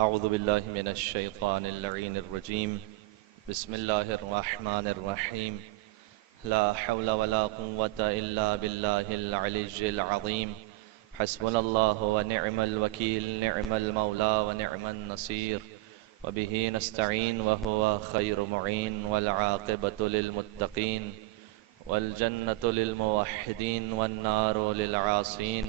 أعوذ بالله من الشيطان اللعين الرجيم. بسم الله الرحمن الرحيم. لا حول ولا قوة إلا بالله العلي العظيم. حسبنا الله ونعم الوكيل، نعم المولى ونعم النصير، وبه نستعين وهو خير معين، والعاقبة للمتقين، والجنة للموحدين، والنار للعاصين.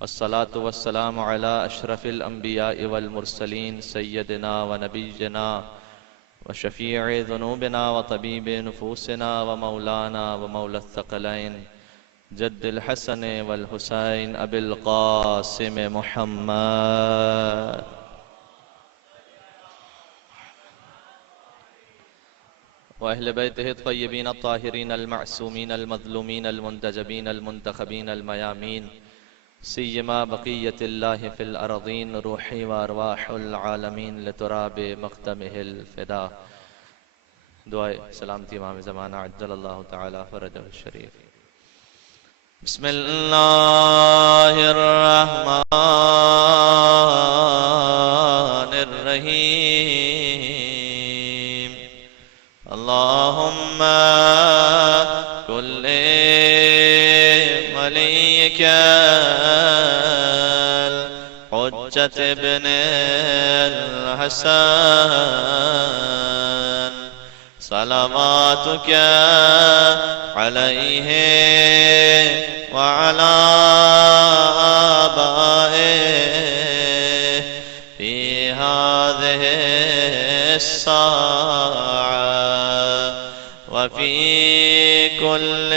والصلاة والسلام على أشرف الأنبياء والمرسلين، سيدنا ونبينا وشفيع ذنوبنا وطبيب نفوسنا ومولانا ومولى الثقلين، جد الحسن والحسين أبي القاسم محمد. وأهل بيته الطيبين الطاهرين المعصومين المظلومين المنتجبين المنتخبين الميامين، سيما بقية الله في الأرضين، روحي وأرواح العالمين لتراب مقدمه الفداء. دعائے سلامتی امام زمانہ عجل اللہ تعالی فرجہ الشریف. بسم اللہ الرحمن الرحیم. اللہم کل ولیک حجت ابن الحسن صلواتک علیہ وعلى آبائه في هذه الساعة وفي كل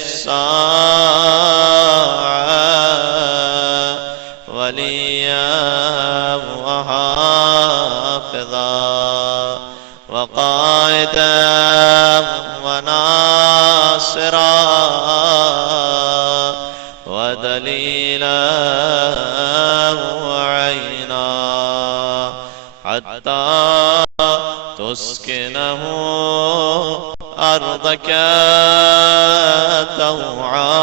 ساعة وليا وحافظا وقائدا وناصرا ودليلا وعينا حتى تسكنه أرضك طوعا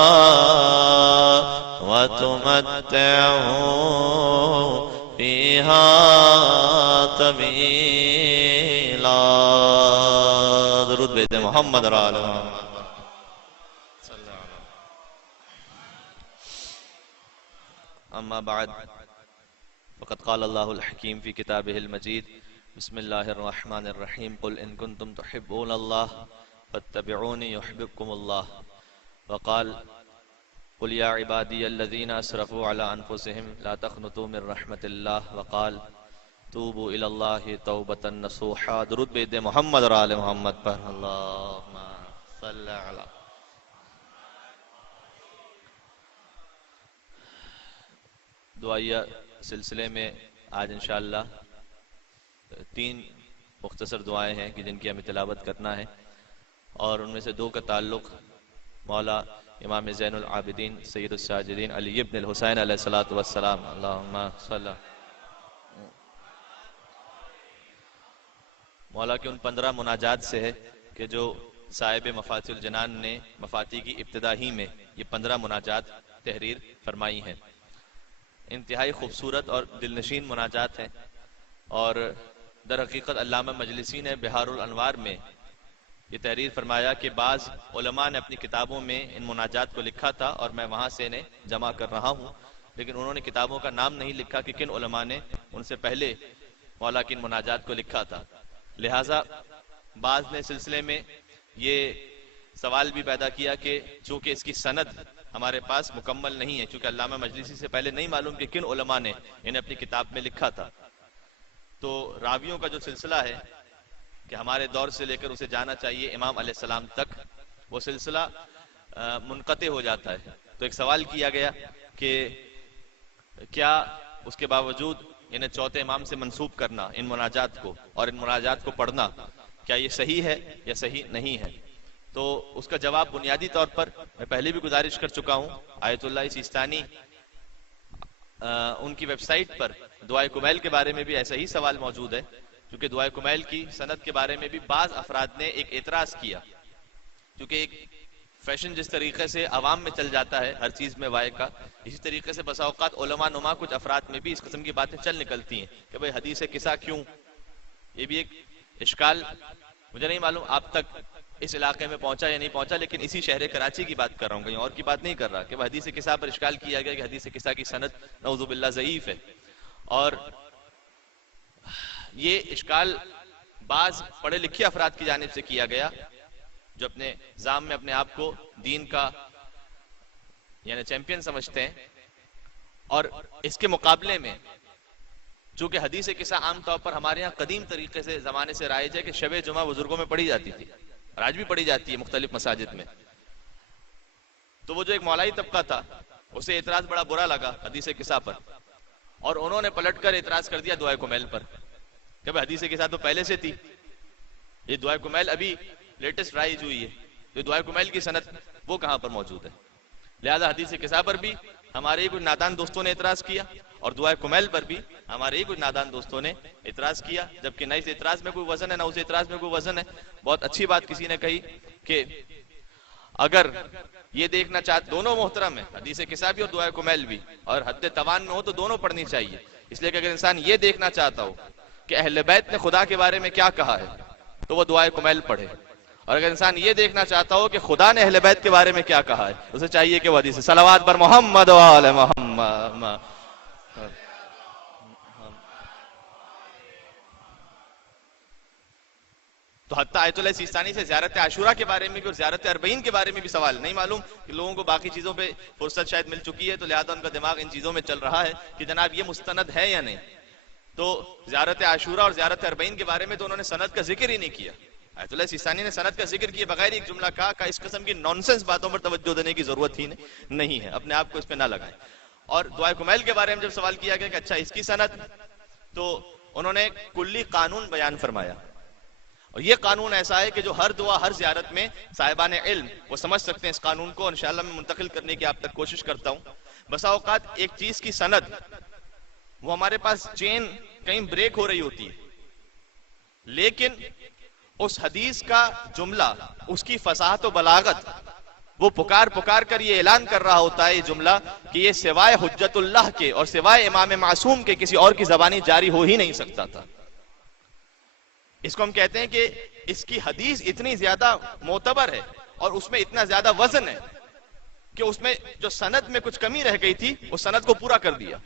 وتمتعه فيها طويلا. درود بید محمد رعال محمد. اما بعد فقد قال الله الحكيم في كتابه المجيد. بسم الله الرحمن الرحيم. قل إن كنتم تحبون الله فاتبعوني يحببكم الله. وقال قل يا عبادي الذين أسرفوا على أنفسهم لا تقنطوا من رحمة الله. وقال توبوا إلى الله توبة نصوحا. درود بید محمد اور آل محمد پر. اللہم صلی علی. دعائیہ سلسلے میں آج انشاءاللہ 3 مختصر دعائیں ہیں کہ جن کی ہمیں تلاوت کرنا ہے، اور ان میں سے 2 کا تعلق مولا امام زین العابدین سید الساجدین علی ابن الحسین علیہ السلام. اللہم صلی. مولا کے ان 15 مناجات سے ہے کہ جو صاحب مفاتیح الجنان نے مفاتیح کی ابتدا ہی میں یہ 15 مناجات تحریر فرمائی ہیں. انتہائی خوبصورت اور دلنشین مناجات ہیں، اور در حقیقت علامہ مجلسی نے بحار الانوار میں یہ تحریر فرمایا کہ بعض علماء نے اپنی کتابوں میں ان مناجات کو لکھا تھا، اور میں وہاں سے انہیں جمع کر رہا ہوں، لیکن انہوں نے کتابوں کا نام نہیں لکھا کہ کن علماء نے ان سے پہلے مولا کی ان مناجات کو لکھا تھا. لہٰذا بعض نے سلسلے میں یہ سوال بھی پیدا کیا کہ چونکہ اس کی سند ہمارے پاس مکمل نہیں ہے، چونکہ علامہ مجلسی سے پہلے نہیں معلوم کہ کن علماء نے انہیں اپنی کتاب میں لکھا تھا، تو راویوں کا جو سلسلہ ہے کہ ہمارے دور سے لے کر اسے جانا چاہیے امام علیہ السلام تک، وہ سلسلہ منقطع ہو جاتا ہے. تو ایک سوال کیا گیا کہ کیا اس کے باوجود انہیں چوتھے امام سے منسوب کرنا ان مناجات کو اور ان مناجات کو پڑھنا، کیا یہ صحیح ہے یا صحیح نہیں ہے؟ تو اس کا جواب بنیادی طور پر میں پہلے بھی گزارش کر چکا ہوں. آیت اللہ سیستانی ان کی ویب سائٹ پر دعائے کمیل کے بارے میں بھی ایسا ہی سوال موجود ہے، کیونکہ دعائے کمیل کی سند کے بارے میں بھی بعض افراد نے ایک اعتراض کیا، کیونکہ ایک فیشن جس طریقے سے عوام میں چل جاتا ہے ہر چیز میں وائے کا، اسی طریقے سے بسا اوقات علماء نما کچھ افراد میں بھی اس قسم کی باتیں چل نکلتی ہیں کہ بھئی حدیث قصہ کیوں. یہ بھی ایک اشکال، مجھے نہیں معلوم آپ تک اس علاقے میں پہنچا یا نہیں پہنچا، لیکن اسی شہر کراچی کی بات کر رہا ہوں، کہیں اور کی بات نہیں کر رہا، کہ حدیث قصہ پر اشکال کیا گیا کہ حدیث قصہ کی سند نعوذ باللہ ضعیف ہے. اور یہ اشکال بعض پڑھے لکھے افراد کی جانب سے کیا گیا جو اپنے ذام میں اپنے آپ کو دین کا یعنی چیمپئن سمجھتے ہیں. اور اس کے مقابلے میں چونکہ حدیث قصہ عام طور پر ہمارے ہاں قدیم طریقے سے زمانے سے رائج ہے کہ شب جمعہ بزرگوں میں پڑھی جاتی تھی، اور آج بھی پڑھی جاتی ہے مختلف مساجد میں، تو وہ جو ایک مولائی طبقہ تھا اسے اعتراض بڑا برا لگا حدیث قصہ پر، اور انہوں نے پلٹ کر اعتراض کر دیا دعائے کمیل پر کہ بھئی حدیث قصہ تو پہلے سے تھی، یہ دعائے کمیل ابھی لیٹسٹ رائج ہوئی ہے، یہ دعائے کمیل کی سند وہ کہاں پر موجود ہے. لہذا حدیث قصہ پر بھی ہمارے ہی کچھ نادان دوستوں نے اعتراض کیا، اور دعائے کمیل پر بھی ہمارے ہی کچھ نادان دوستوں نے اعتراض کیا، جبکہ نہ اس اعتراض میں کوئی وزن ہے نہ اس اعتراض میں کوئی وزن ہے. بہت اچھی بات کسی نے کہی کہ اگر یہ دیکھنا چاہتے دونوں محترم ہیں، حدیث قصہ بھی اور دعائے کمیل بھی، اور حد توان میں ہو تو دونوں پڑھنی چاہیے، اس لیے کہ اگر انسان یہ دیکھنا چاہتا ہو کہ اہل بیت نے خدا کے بارے میں کیا کہا ہے تو وہ دعائے کمیل پڑھے، اور اگر انسان یہ دیکھنا چاہتا ہو کہ خدا نے اہل بیت کے بارے میں کیا کہا ہے اسے چاہیے کہ وہ حدیث صلوات بر محمد و آل محمد. تو حتیٰ آیت اللہ سیستانی سے زیارت عاشورہ کے بارے میں بھی اور زیارت اربعین کے بارے میں بھی سوال نہیں معلوم کہ لوگوں کو باقی چیزوں پہ فرصت شاید مل چکی ہے تو لہذا ان کا دماغ ان چیزوں میں چل رہا ہے کہ جناب یہ مستند ہے یا نہیں. تو زیارت عاشورہ اور زیارت اربعین کے بارے میں تو انہوں نے سند کا ذکر ہی نہیں کیا. آیت اللہ سیستانی نے سند کا ذکر کیے بغیر ایک جملہ کہا اس قسم کی نانسنس باتوں پر توجہ دینے کی ضرورت ہی نہیں ہے، اپنے آپ کو اس پہ نہ لگائیں. اور دعائے کمیل کے بارے میں جب سوال کیا گیا کہ اچھا اس کی سند، تو انہوں نے کلی قانون بیان فرمایا، اور یہ قانون ایسا ہے کہ جو ہر دعا ہر زیارت میں صاحبان علم وہ سمجھ سکتے ہیں اس قانون کو، اور انشاءاللہ میں منتقل کرنے کی آپ تک کوشش کرتا ہوں. بسا اوقات ایک چیز کی سند وہ ہمارے پاس چین کہیں بریک ہو رہی ہوتی ہے، لیکن اس حدیث کا جملہ اس کی فصاحت و بلاغت وہ پکار کر یہ اعلان کر رہا ہوتا ہے یہ جملہ کہ یہ سوائے حجت اللہ کے اور سوائے امام معصوم کے کسی اور کی زبانی جاری ہو ہی نہیں سکتا تھا. اس کو ہم کہتے ہیں کہ اس کی حدیث اتنی زیادہ معتبر ہے اور اس میں اتنا زیادہ وزن ہے کہ اس میں جو سند میں کچھ کمی رہ گئی تھی اس سند کو پورا کر دیا.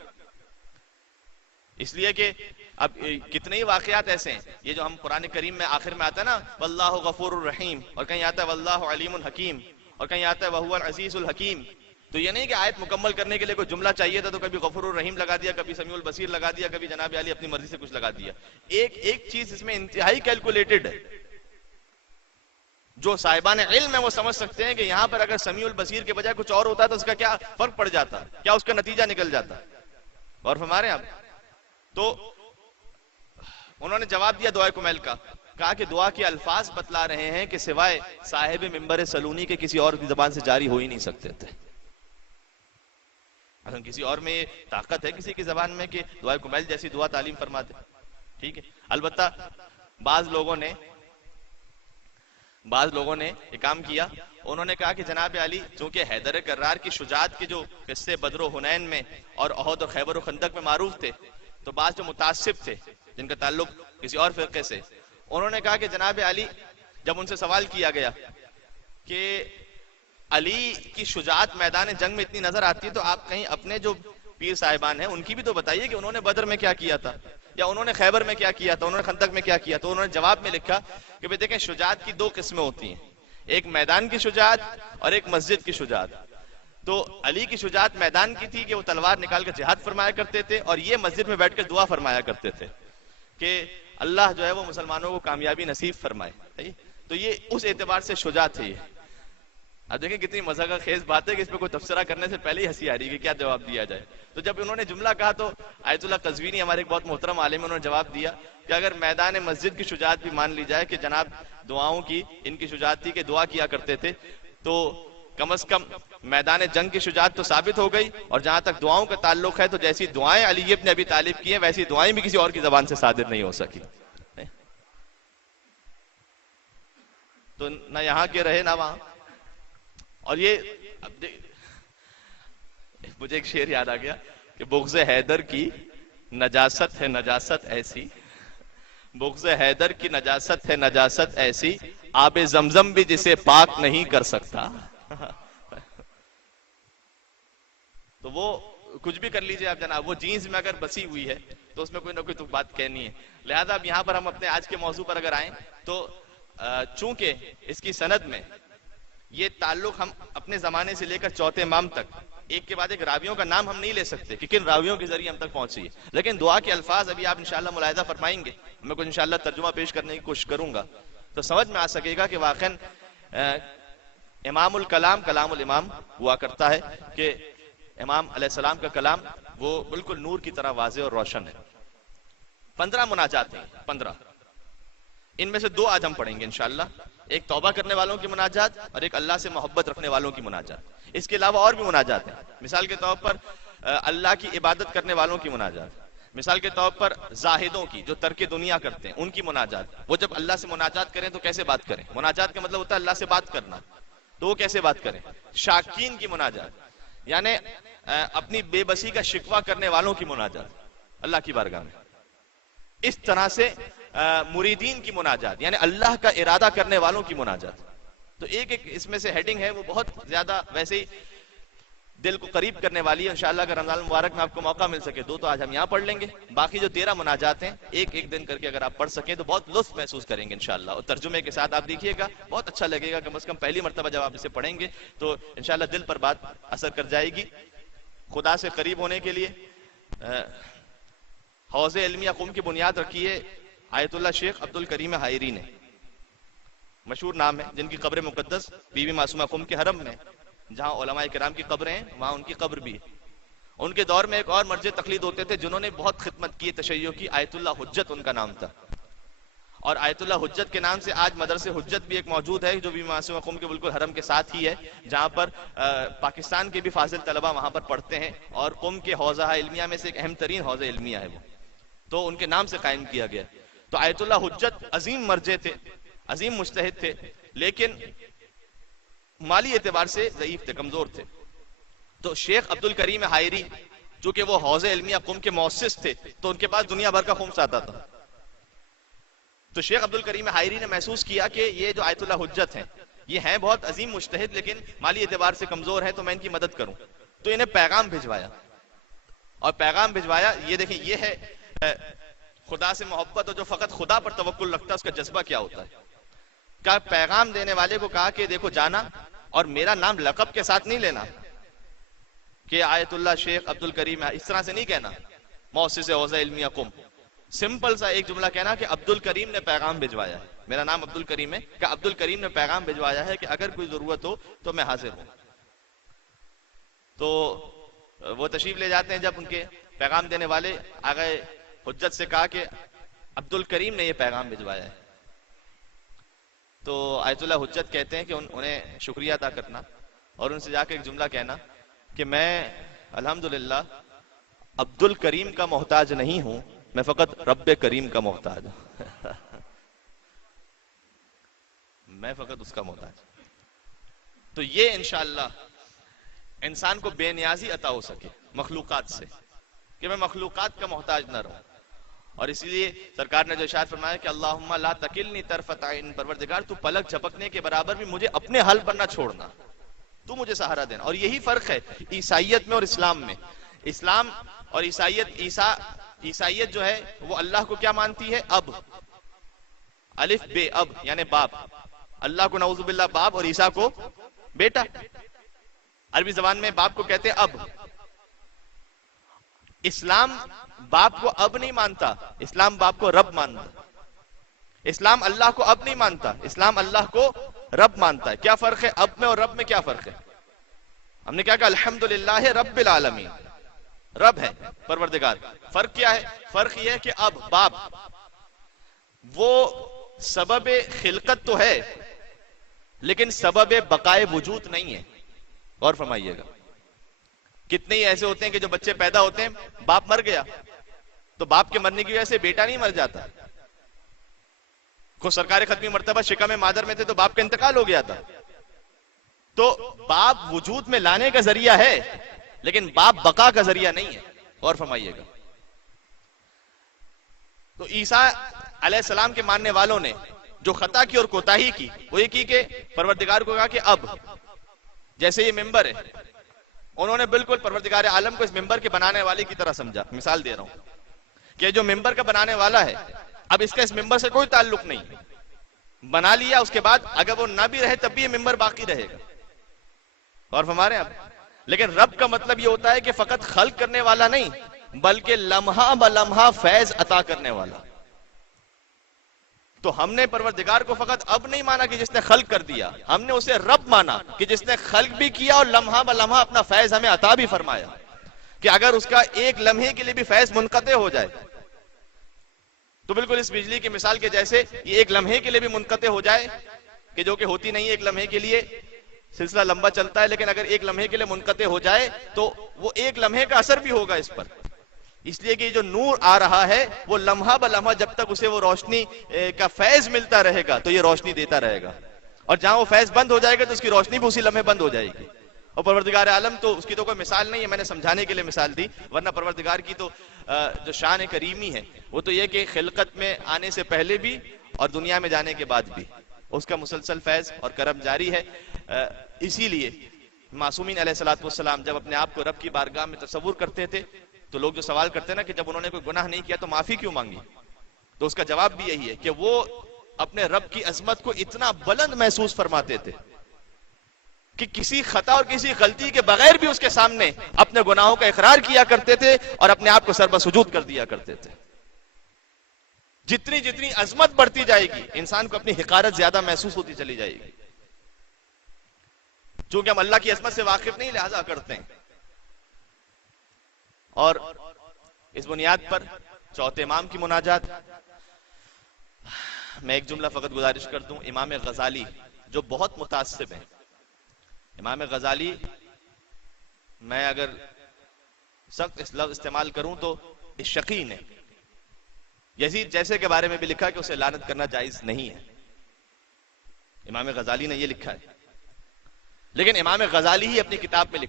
اس لیے کہ اب کتنے ہی واقعات ایسے ہیں، یہ جو ہم قرآن کریم میں آخر میں آتا ہے نا واللہ غفور الرحیم، اور کہیں آتا ہے واللہ علیم الحکیم، اور کہیں آتا ہے وہو العزیز الحکیم. تو یہ نہیں کہ آیت مکمل کرنے کے لیے کوئی جملہ چاہیے تھا تو کبھی غفور الرحیم لگا دیا، کبھی سمیع البصیر لگا دیا، کبھی جناب علی اپنی مرضی سے کچھ لگا دیا. ایک چیز اس میں انتہائی کیلکولیٹڈ ہے، جو صاحبان علم ہے وہ سمجھ سکتے ہیں کہ یہاں پر اگر سمیع البصیر کے بجائے کچھ اور ہوتا تو اس کا کیا فرق پڑ جاتا، کیا اس کا نتیجہ نکل جاتا. اور ہمارے آپ تو انہوں نے جواب دیا دعائے کمیل کا، کہا کہ دعا کے الفاظ بتلا رہے ہیں کہ سوائے صاحب منبر سلونی کے کسی اور کی زبان سے جاری ہو ہی نہیں سکتے تھے. کسی اور میں یہ طاقت ہے کسی کی زبان میں کہ دعائے کمیل جیسی دعا تعلیم فرماتے، ٹھیک ہے. البتہ بعض لوگوں نے یہ کام کیا، انہوں نے کہا کہ جناب علی چونکہ حیدر کرار کی شجاعت کے جو قصے بدر و حنین میں اور احد اور خیبر و خندق میں معروف تھے، تو بعض جو متعصب تھے جن کا تعلق کسی اور فرقے سے، انہوں نے کہا کہ جناب علی جب ان سے سوال کیا گیا کہ علی کی شجاعت میدان جنگ میں اتنی نظر آتی ہے تو آپ کہیں اپنے جو پیر صاحبان ہیں ان کی بھی تو بتائیے کہ انہوں نے بدر میں کیا کیا تھا، یا انہوں نے خیبر میں کیا کیا تھا، انہوں نے خندق میں کیا کیا. تو انہوں نے جواب میں لکھا کہ بھئی دیکھیں شجاعت کی دو قسمیں ہوتی ہیں، ایک میدان کی شجاعت اور ایک مسجد کی شجاعت. تو علی کی شجاعت میدان کی تھی کہ وہ تلوار نکال کر جہاد فرمایا کرتے تھے، اور یہ مسجد میں بیٹھ کر دعا فرمایا کرتے تھے کہ اللہ جو ہے وہ مسلمانوں کو کامیابی نصیب فرمائے. تو یہ اس اعتبار سے شجاعت ہے. یہ اب دیکھیں کتنی مزہ کا خیز بات ہے کہ اس پہ کوئی تبصرہ کرنے سے پہلے ہی ہنسی آ رہی ہے کہ کیا جواب دیا جائے. تو جب انہوں نے جملہ کہا تو آیت اللہ قزوینی ہمارے ایک بہت محترم عالم انہوں نے جواب دیا کہ اگر میدان مسجد کی شجاعت بھی مان لی جائے کہ جناب دعاؤں کی ان کی شجاعت تھی کہ دعا کیا کرتے تھے، تو کم از کم میدان جنگ کی شجاعت تو ثابت ہو گئی. اور جہاں تک دعاؤں کا تعلق ہے تو جیسی دعائیں علی ابن ابی طالب کی ہیں ویسی دعائیں بھی کسی اور کی زبان سے صادر نہیں ہو سکی. تو نہ یہاں کے رہے نہ وہاں. اور یہ مجھے ایک شعر یاد آ گیا کہ بغض حیدر کی نجاست ہے نجاست ایسی، بغض حیدر کی نجاست ہے نجاست ایسی، آب زمزم بھی جسے پاک نہیں کر سکتا۔ تو وہ کچھ بھی کر لیجئے آپ جناب، وہ جینز میں اگر بسی ہوئی ہے تو اس میں کوئی نہ کوئی تو بات کہنی ہے۔ لہذا اب یہاں پر ہم اپنے آج کے موضوع پر اگر آئیں تو چونکہ اس کی سند میں یہ تعلق ہم اپنے زمانے سے لے کر چوتھے امام تک ایک کے بعد ایک راویوں کا نام ہم نہیں لے سکتے کہ کن راویوں کے ذریعے ہم تک پہنچی ہے، لیکن دعا کے الفاظ ابھی آپ انشاءاللہ ملاحظہ فرمائیں گے، میں کچھ انشاءاللہ ترجمہ پیش کرنے کی کوشش کروں گا تو سمجھ میں آ سکے گا کہ واقعاً امام الکلام کلام الامام ہوا کرتا ہے کہ امام علیہ السلام کا کلام وہ بالکل نور کی طرح واضح اور روشن ہے۔ 15 مناجات ہیں، 15، ان میں سے 2 آج ہم پڑھیں گے انشاءاللہ، ایک توبہ کرنے والوں کی مناجات اور ایک اللہ سے محبت رکھنے والوں کی مناجات۔ اس کے علاوہ اور بھی مناجات ہیں، مثال کے طور پر اللہ کی عبادت کرنے والوں کی مناجات، مثال کے طور پر زاہدوں کی جو ترک دنیا کرتے ہیں ان کی مناجات، وہ جب اللہ سے مناجات کریں تو کیسے بات کریں، مناجات کا مطلب ہوتا ہے اللہ سے بات کرنا، تو وہ کیسے بات کریں۔ شاکین کی مناجات یعنی اپنی بے بسی کا شکوہ کرنے والوں کی مناجات اللہ کی بارگاہ میں۔ اس طرح سے مریدین کی مناجات یعنی اللہ کا ارادہ کرنے والوں کی مناجات۔ تو ایک ایک اس میں سے ہیڈنگ ہے وہ بہت زیادہ ویسے ہی دل کو قریب کرنے والی ہے۔ انشاءاللہ اگر رمضان المبارک میں آپ کو موقع مل سکے 2 تو آج ہم یہاں پڑھ لیں گے، باقی جو 13 مناجات ہیں ایک دن کر کے اگر آپ پڑھ سکیں تو بہت لطف محسوس کریں گے انشاءاللہ، اور ترجمے کے ساتھ آپ دیکھیے گا بہت اچھا لگے گا، کم از کم پہلی مرتبہ جب آپ اسے پڑھیں گے تو انشاءاللہ دل پر بات اثر کر جائے گی۔ خدا سے قریب ہونے کے لیے حوض علمیہ قم کی بنیاد رکھی ہے آیت اللہ شیخ عبد الکریم حائری نے، مشہور نام ہے، جن کی قبر مقدس بی بی معصومہ قم کے حرم میں، جہاں علماء کرام کی قبریں ہیں وہاں ان کی قبر بھی ہے۔ ان کے دور میں ایک اور مرجع تقلید ہوتے تھے جنہوں نے بہت خدمت کی تشیع کی، آیت اللہ حجت ان کا نام تھا، اور آیت اللہ حجت کے نام سے آج مدرسہ حجت بھی ایک موجود ہے جو بھی معصومہ قم کے بالکل حرم کے ساتھ ہی ہے، جہاں پر پاکستان کے بھی فاضل طلبہ وہاں پر پڑھتے ہیں، اور قم کے حوضہ علمیہ میں سے ایک اہم ترین حوضہ علمیہ ہے وہ، تو ان کے نام سے قائم کیا گیا۔ تو آیت اللہ حجت عظیم مرجع تھے، عظیم مجتہد تھے، لیکن مالی اعتبار سے ضعیف تھے، کمزور تھے۔ تو شیخ عبد الکریم حائری چونکہ وہ حوضہ علمیہ قم کے مؤسس تھے تو ان کے پاس دنیا بھر کا خمس آتا تھا، تو شیخ عبد الکریم حائری نے محسوس کیا کہ یہ جو آیت اللہ حجت ہیں یہ ہیں بہت عظیم مجتہد لیکن مالی اعتبار سے کمزور ہیں، تو میں ان کی مدد کروں، تو انہیں پیغام بھجوایا، اور پیغام بھجوایا یہ دیکھیں یہ ہے خدا سے محبت، اور جو فقط خدا پر توکل رکھتا ہے اس کا جذبہ کیا ہوتا ہے۔ کہا پیغام دینے والے کو کہا کہ دیکھو جانا، اور میرا نام لقب کے ساتھ نہیں لینا کہ آیت اللہ شیخ عبد الکریم، اس طرح سے نہیں کہنا مؤسس حوضہ علمیہ قم، سمپل سا ایک جملہ کہنا کہ عبد الکریم نے پیغام بھجوایا ہے، میرا نام عبد الکریم ہے، کہ عبد الکریم نے پیغام بھجوایا ہے کہ اگر کوئی ضرورت ہو تو میں حاضر ہوں۔ تو وہ تشریف لے جاتے ہیں، جب ان کے پیغام دینے والے آگئے حجت سے کہا کہ عبد الکریم نے یہ پیغام بھجوایا ہے، تو آیت اللہ حجت کہتے ہیں کہ انہیں شکریہ ادا کرنا اور ان سے جا کے ایک جملہ کہنا کہ میں الحمدللہ عبد الکریم کا محتاج نہیں ہوں، میں فقط رب کریم کا محتاج ہوں۔ میں فقط اس کا محتاج۔ تو یہ انشاءاللہ انسان کو بے نیازی عطا ہو سکے مخلوقات سے، کہ میں مخلوقات کا محتاج نہ رہوں، اور اس لیے سرکار نے جو ارشاد فرمایا کہ اللہم لا تکلنی طرفۃ عین، پروردگار تو پلک جھپکنے کے برابر بھی مجھے اپنے حال پر نہ چھوڑنا، تو مجھے سہارا دینا۔ اور یہی فرق ہے عیسائیت میں اور اسلام میں۔ اسلام اور عیسائیت جو ہے وہ اللہ کو کیا مانتی ہے؟ اب، الف بے اب یعنی باپ، اللہ کو نعوذ باللہ باپ اور عیسیٰ کو بیٹا، عربی زبان میں باپ کو کہتے ہیں اب۔ اسلام باپ کو اب نہیں مانتا، اسلام باپ کو رب مانتا۔ اسلام اللہ کو اب نہیں مانتا، اسلام اللہ کو رب مانتا ہے۔ کیا فرق ہے اب میں اور رب میں؟ کیا فرق ہے؟ ہم نے کیا کہا؟ الحمدللہ رب العالمین، رب ہے پروردگار۔ فرق کیا ہے؟ فرق یہ ہے کہ اب باپ وہ سبب خلقت تو ہے لیکن سبب بقائے وجود نہیں ہے۔ غور فرمائیے گا، کتنے ہی ایسے ہوتے ہیں کہ جو بچے پیدا ہوتے ہیں باپ مر گیا، تو باپ کے مرنے کی وجہ سے بیٹا نہیں مر جاتا۔ کو سرکار ختمی مرتبہ شکم مادر میں تھے تو باپ کا انتقال ہو گیا تھا، تو باپ وجود میں لانے کا ذریعہ ہے لیکن باپ بقا کا ذریعہ نہیں ہے. غور فرمائیے گا. تو عیسیٰ علیہ السلام کے ماننے والوں نے جو خطا کی اور کوتاہی کی وہ یہ کی کہ پروردگار کو کہا کہ اب جیسے یہ ممبر ہے انہوں نے بالکل پروردگار عالم کو اس ممبر کے بنانے والے کی طرح سمجھا. مثال دے رہا ہوں کہ جو ممبر کا بنانے والا ہے اب اس کا اس ممبر سے کوئی تعلق نہیں, بنا لیا, اس کے بعد اگر وہ نہ بھی رہے تب بھی یہ ممبر باقی رہے گا. اور فرما رہے ہیں آپ. لیکن رب کا مطلب یہ ہوتا ہے کہ فقط خلق کرنے والا نہیں بلکہ لمحہ بلمحہ فیض عطا کرنے والا. تو ہم نے پروردگار کو فقط اب نہیں مانا کہ جس نے خلق کر دیا, ہم نے اسے رب مانا کہ جس نے خلق بھی کیا اور لمحہ بلمحہ اپنا فیض ہمیں عطا بھی فرمایا. کہ اگر اس کا ایک لمحے کے لیے بھی فیض منقطع ہو جائے تو بالکل اس بجلی کی مثال کے جیسے یہ ایک لمحے کے لیے بھی منقطع ہو جائے کہ جو کہ ہوتی نہیں ہے, ایک لمحے کے لیے سلسلہ لمبا چلتا ہے, لیکن اگر ایک لمحے کے لیے منقطع ہو جائے تو وہ ایک لمحے کا اثر بھی ہوگا اس پر. اس لیے کہ جو نور آ رہا ہے وہ لمحہ بلمحہ جب تک اسے وہ روشنی کا فیض ملتا رہے گا تو یہ روشنی دیتا رہے گا, اور جہاں وہ فیض بند ہو جائے گا تو اس کی روشنی بھی اسی لمحے بند ہو جائے گی. اور پروردگار عالم تو اس کی تو کوئی مثال نہیں ہے, میں نے سمجھانے کے لیے مثال دی, ورنہ پروردگار کی تو جو شان کریمی ہے وہ تو یہ کہ خلقت میں آنے سے پہلے بھی اور دنیا میں جانے کے بعد بھی اس کا مسلسل فیض اور کرم جاری ہے. اسی لیے معصومین علیہ الصلوۃ والسلام جب اپنے آپ کو رب کی بارگاہ میں تصور کرتے تھے تو لوگ جو سوال کرتے ہیں نا کہ جب انہوں نے کوئی گناہ نہیں کیا تو معافی کیوں مانگی, تو اس کا جواب بھی یہی ہے کہ وہ اپنے رب کی عظمت کو اتنا بلند محسوس فرماتے تھے کہ کسی خطا اور کسی غلطی کے بغیر بھی اس کے سامنے اپنے گناہوں کا اقرار کیا کرتے تھے اور اپنے آپ کو سر بسجود کر دیا کرتے تھے. جتنی جتنی عظمت بڑھتی جائے گی انسان کو اپنی حقارت زیادہ محسوس ہوتی چلی جائے گی. چونکہ ہم اللہ کی عظمت سے واقف نہیں لہذا کرتے ہیں. اور اس بنیاد پر چوتھے امام کی مناجات میں ایک جملہ فقط گزارش کر دوں. امام غزالی جو بہت متعصب ہیں, امام غزالی میں اگر سخت اس لفظ استعمال کروں تو اس شقی نے یزید جیسے کے بارے میں بھی لکھا کہ اسے لعنت کرنا جائز نہیں ہے. امام غزالی نے یہ لکھا ہے, لیکن امام غزالی ہی اپنی کتاب میں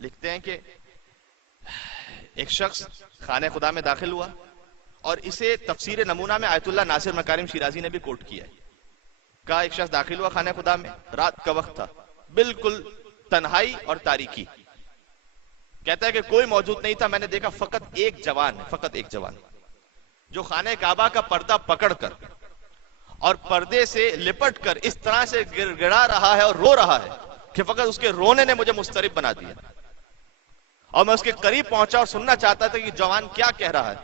لکھتے ہیں کہ ایک شخص خانہ خدا میں داخل ہوا, اور اسے تفسیر نمونہ میں آیت اللہ ناصر مکارم شیرازی نے بھی کوٹ کیا ہے. کہا ایک شخص داخل ہوا خانہ خدا میں, رات کا وقت تھا, بالکل تنہائی اور تاریکی. کہتا ہے کہ کوئی موجود نہیں تھا, میں نے دیکھا فقط ایک جوان جو خانہ کعبہ کا پردہ پکڑ کر اور پردے سے لپٹ کر اس طرح سے گڑگڑا رہا ہے اور رو رہا ہے کہ فقط اس کے رونے نے مجھے مضطرب بنا دیا. اور میں اس کے قریب پہنچا اور سننا چاہتا تھا کہ جوان کیا کہہ رہا ہے.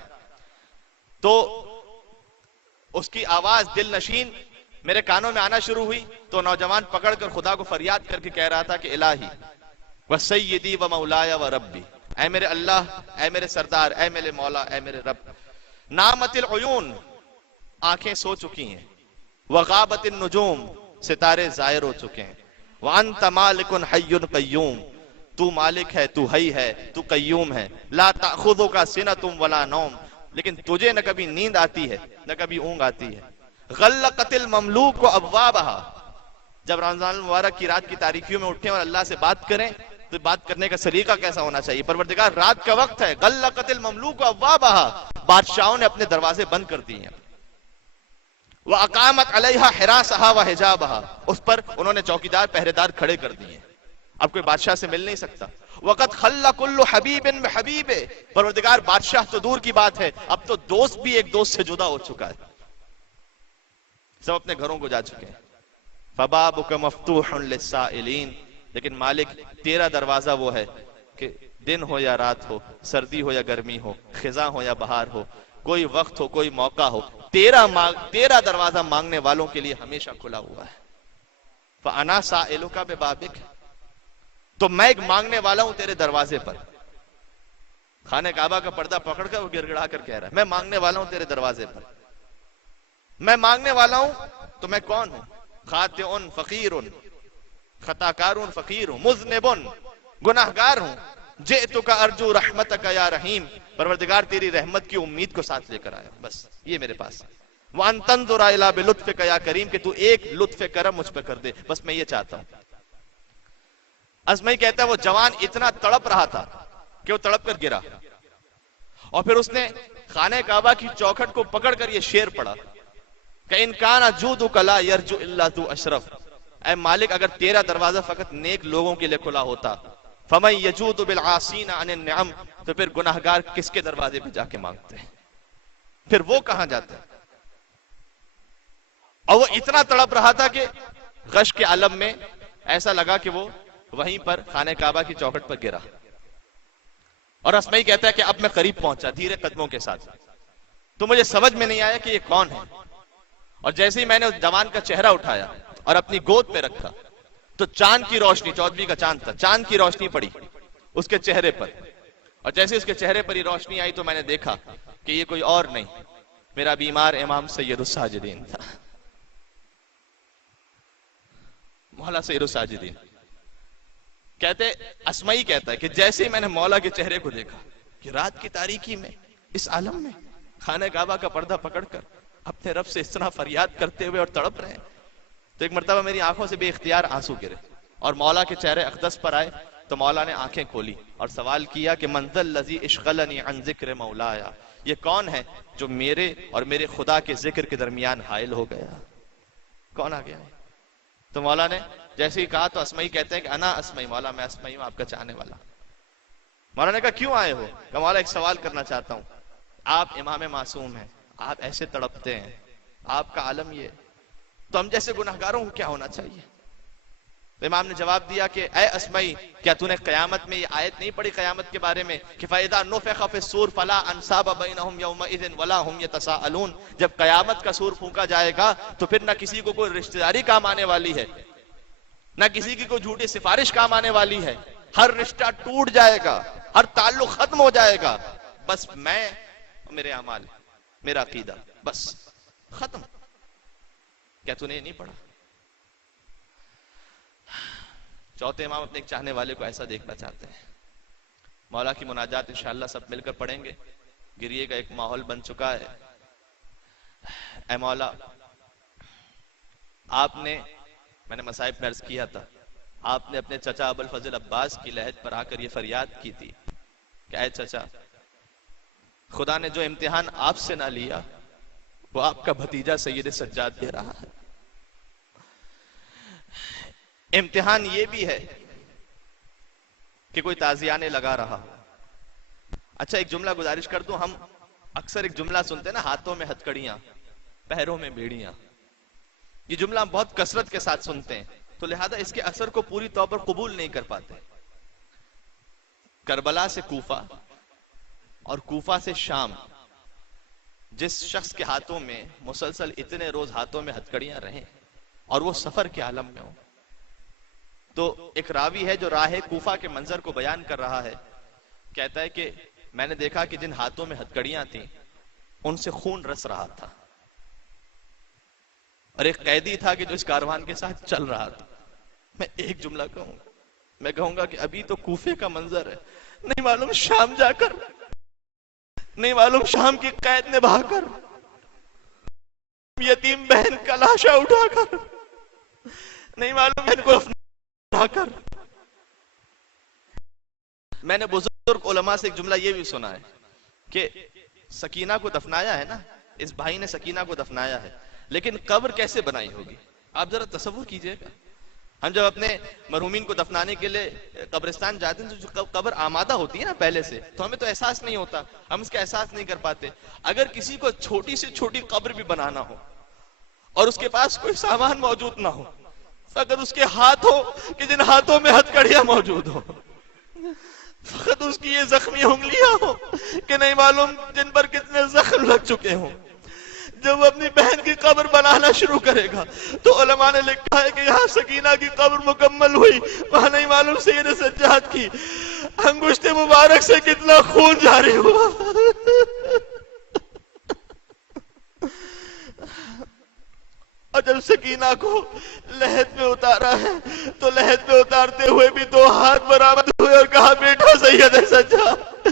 تو اس کی آواز دل نشین میرے کانوں میں آنا شروع ہوئی تو نوجوان پکڑ کر خدا کو فریاد کر کے کہہ رہا تھا کہ الہی و سیدی و مولایا و ربی, اے میرے اللہ, اے میرے سردار, اے میرے مولا, اے میرے رب. نامت العیون, آنکھیں سو چکی ہیں, وغابت النجوم, ستارے ظاہر ہو چکے ہیں, وانت مالک حی قیوم, تو مالک ہے, تو حی ہے, تو قیوم ہے, لا تأخذک سنۃ ولا نوم, لیکن تجھے نہ کبھی نیند آتی ہے نہ کبھی اونگ آتی ہے. غلقت المملوک و ابوابہا, جب رمضان المبارک کی رات کی تاریکیوں میں اٹھیں اور اللہ سے بات کریں تو بات کرنے کا سلیقہ کیسا ہونا چاہیے. پروردگار رات کا وقت ہے, غلقت المملوک و ابوابہا, بادشاہوں نے اپنے دروازے بند کر دیے ہیں. وَأَقَامَتْ عَلَيْهَا حِرَاسَهَا وَحِجَابَهَا, اس پر انہوں نے چوکیدار پہرےدار کھڑے کر دیے. اب کوئی بادشاہ سے مل نہیں سکتا. وَقَدْ خَلَّ كُلُّ حَبِيبٍ بِحَبِيبٍ, پروردگار بادشاہ تو دور کی بات ہے, اب تو دوست بھی ایک دوست سے جدا ہو چکا ہے, سب اپنے گھروں کو جا چکے ہیں. فَبَابُكَ مَفْتُوحٌ لِلسَّائِلِينَ, لیکن مالک تیرا دروازہ وہ ہے کہ دن ہو یا رات ہو, سردی ہو یا گرمی ہو, خزاں ہو یا بہار ہو, کوئی وقت ہو کوئی موقع ہو, تیرا دروازہ مانگنے والوں کے لیے ہمیشہ کھلا ہوا ہے. فَأَنَا سَائِلُكَ بِبَابِكَ, تو میں ایک مانگنے والا ہوں تیرے دروازے پر. خانہ کعبہ کا پردہ پکڑ کر وہ گڑگڑا کر کہہ رہا ہے میں مانگنے والا ہوں تیرے دروازے پر. میں مانگنے والا ہوں تو میں کون ہوں؟ خاطئن فقیرن, خطاکارن فقیرن, مذنبن, گناہگار ہوں. جئتک ارجو رحمتک یا رحیم, پروردگار تیری رحمت کی امید کو ساتھ لے کر آیا, بس یہ میرے پاس ہے. وان تنظر الی بلطفک یا کریم, کہ تو ایک لطف کرم مجھ پہ کر دے, بس میں یہ چاہتا ہوں. اسمعی کہتا ہے وہ جوان اتنا تڑپ رہا تھا کہ وہ تڑپ کر گرا، اور پھر اس نے خانہ کعبہ کی چوکھٹ کو پکڑ کر یہ شعر پڑھا کہ ان کان جودک لا یرجو الا تو اشرف، اے مالک اگر تیرا دروازہ فقط نیک لوگوں کے لیے کھلا ہوتا، فمن یجود بالعاصین عن النعم، تو پھر گناہگار کس کے دروازے پہ جا کے مانگتے ہیں، پھر وہ کہاں جاتے ہیں؟ اور وہ اتنا تڑپ رہا تھا کہ غش کے عالم میں ایسا لگا کہ وہ وہیں پر خانہ کعبہ کی چوکھٹ پر گرا. اور اسمعی کہتا ہے کہ اب میں قریب پہنچا دھیرے قدموں کے ساتھ، تو مجھے سمجھ میں نہیں آیا کہ یہ کون ہے، اور جیسے ہی میں نے اس جوان کا چہرہ اٹھایا اور اپنی گود پہ رکھا تو چاند کی روشنی، 14ویں کا چاند تھا، چاند کی روشنی پڑی اس کے چہرے پر، اور جیسے اس کے چہرے پر یہ روشنی آئی تو میں نے دیکھا کہ یہ کوئی اور نہیں، میرا بیمار امام سید الساجدین تھا، مولا سید الساجدین. کہتے اسمعی کہتا ہے کہ جیسے ہی میں نے مولا کے چہرے کو دیکھا کہ رات کی تاریکی میں اس عالم میں خانہ کعبہ کا پردہ پکڑ کر اپنے رب سے اس طرح فریاد کرتے ہوئے اور تڑپ رہے ہیں، تو ایک مرتبہ میری آنکھوں سے بے اختیار آنسو گرے اور مولا کے چہرے اقدس پر آئے تو مولا نے آنکھیں کھولی اور سوال کیا کہ من ذا الذی اشغلنی عن ذکر مولایا، یہ کون ہے جو میرے اور میرے خدا کے ذکر کے درمیان حائل ہو گیا، کون آ گیا ہے؟ تو مولا نے جیسے ہی کہا تو اسمعی کہتے ہیں کہ انا اسمعی، مولا میں اسمعی ہوں، آپ کا چاہنے والا. مولا نے کہا کیوں آئے ہو؟ کہ مولا ایک سوال کرنا چاہتا ہوں، آپ امام معصوم ہیں، آپ ایسے تڑپتے ہیں، آپ کا عالم یہ، تو ہم جیسے گناہگاروں کو کیا ہونا چاہیے؟ تو امام نے جواب دیا کہ اے اسمعی، کیا تو نے قیامت میں یہ آیت نہیں پڑھی قیامت کے بارے میں کہ فَإِذَا نُفِخَ فِي الصُّورِ فَلَا أَنْسَابَ بَيْنَهُمْ يَوْمَئِذٍ وَلَا هُمْ يَتَسَاءَلُونَ، جب قیامت کا سور پھونکا جائے گا تو پھر نہ کسی کو کوئی رشتہ داری کام آنے والی ہے، نہ کسی کی کوئی جھوٹی سفارش کام آنے والی ہے، ہر رشتہ ٹوٹ جائے گا، ہر تعلق ختم ہو جائے گا، بس میں میرے اعمال، میرا عقیدہ، بس ختم. کیا تو نے یہ نہیں پڑھا؟ چوتھے امام اپنے ایک چاہنے والے کو ایسا دیکھنا چاہتے ہیں. مولا کی مناجات انشاءاللہ سب مل کر پڑھیں گے. گریے کا ایک ماحول بن چکا ہے. اے مولا، آپ نے، میں نے مصائب میں عرض کیا تھا، آپ نے اپنے چچا ابوالفضل عباس کی لحد پر آ کر یہ فریاد کی تھی کہ اے چچا، خدا نے جو امتحان آپ سے نہ لیا وہ آپ کا بھتیجا سید سجاد دے رہا ہے. امتحان یہ بھی ہے کہ کوئی تازیانے لگا رہا. اچھا ایک جملہ گزارش کر دوں، ہم اکثر ایک جملہ سنتے ہیں نا، ہاتھوں میں ہتھکڑیاں پیروں میں بیڑیاں، یہ جملہ ہم بہت کثرت کے ساتھ سنتے ہیں، تو لہذا اس کے اثر کو پوری طور پر قبول نہیں کر پاتے. کربلا سے کوفہ اور کوفہ سے شام، جس شخص کے ہاتھوں میں مسلسل اتنے روز ہاتھوں میں ہتھکڑیاں رہیں اور وہ سفر کے عالم میں ہوں، تو ایک راوی ہے جو راہ کوفہ کے منظر کو بیان کر رہا ہے، کہتا ہے کہ میں نے دیکھا کہ جن ہاتھوں میں ہتھکڑیاں تھیں ان سے خون رس رہا تھا، اور ایک قیدی تھا کہ جو اس کاروان کے ساتھ چل رہا تھا. میں ایک جملہ کہوں گا، میں کہوں گا کہ ابھی تو کوفے کا منظر ہے، نہیں معلوم شام جا کر، نہیں معلوم شام کی قید نبھا کر، یتیم بہن کا لاشا اٹھا کر، نہیں معلوم ان کو اٹھا کر. میں نے بزرگ علماء سے ایک جملہ یہ بھی سنا ہے کہ سکینہ کو دفنایا ہے نا، اس بھائی نے سکینہ کو دفنایا ہے، لیکن قبر کیسے بنائی ہوگی؟ آپ ذرا تصور کیجئے گا. ہم جب اپنے مرحومین کو دفنانے کے لیے قبرستان جاتے ہیں تو جو قبر آمادہ ہوتی ہے نا پہلے سے، تو ہمیں تو احساس نہیں ہوتا، ہم اس کا احساس نہیں کر پاتے. اگر کسی کو چھوٹی سے چھوٹی قبر بھی بنانا ہو اور اس کے پاس کوئی سامان موجود نہ ہو، اگر اس کے ہاتھ ہو کہ جن ہاتھوں میں ہتھکڑیاں موجود ہو، فقط اس کی یہ زخمی انگلیاں ہو کہ نہیں معلوم جن پر کتنے زخم لگ چکے ہوں، جب وہ اپنی بہن کی قبر بنانا شروع کرے گا تو علماء نے لکھا ہے کہ یہاں سکینہ کی قبر مکمل ہوئی، وہاں نہیں معلوم سید سجاد کی انگشت مبارک سے کتنا خون جاری ہوا. اور جب سکینہ کو لحد میں اتارا ہے تو لحد میں اتارتے ہوئے بھی 2 ہاتھ برآمد ہوئے اور کہا بیٹا سید سجاد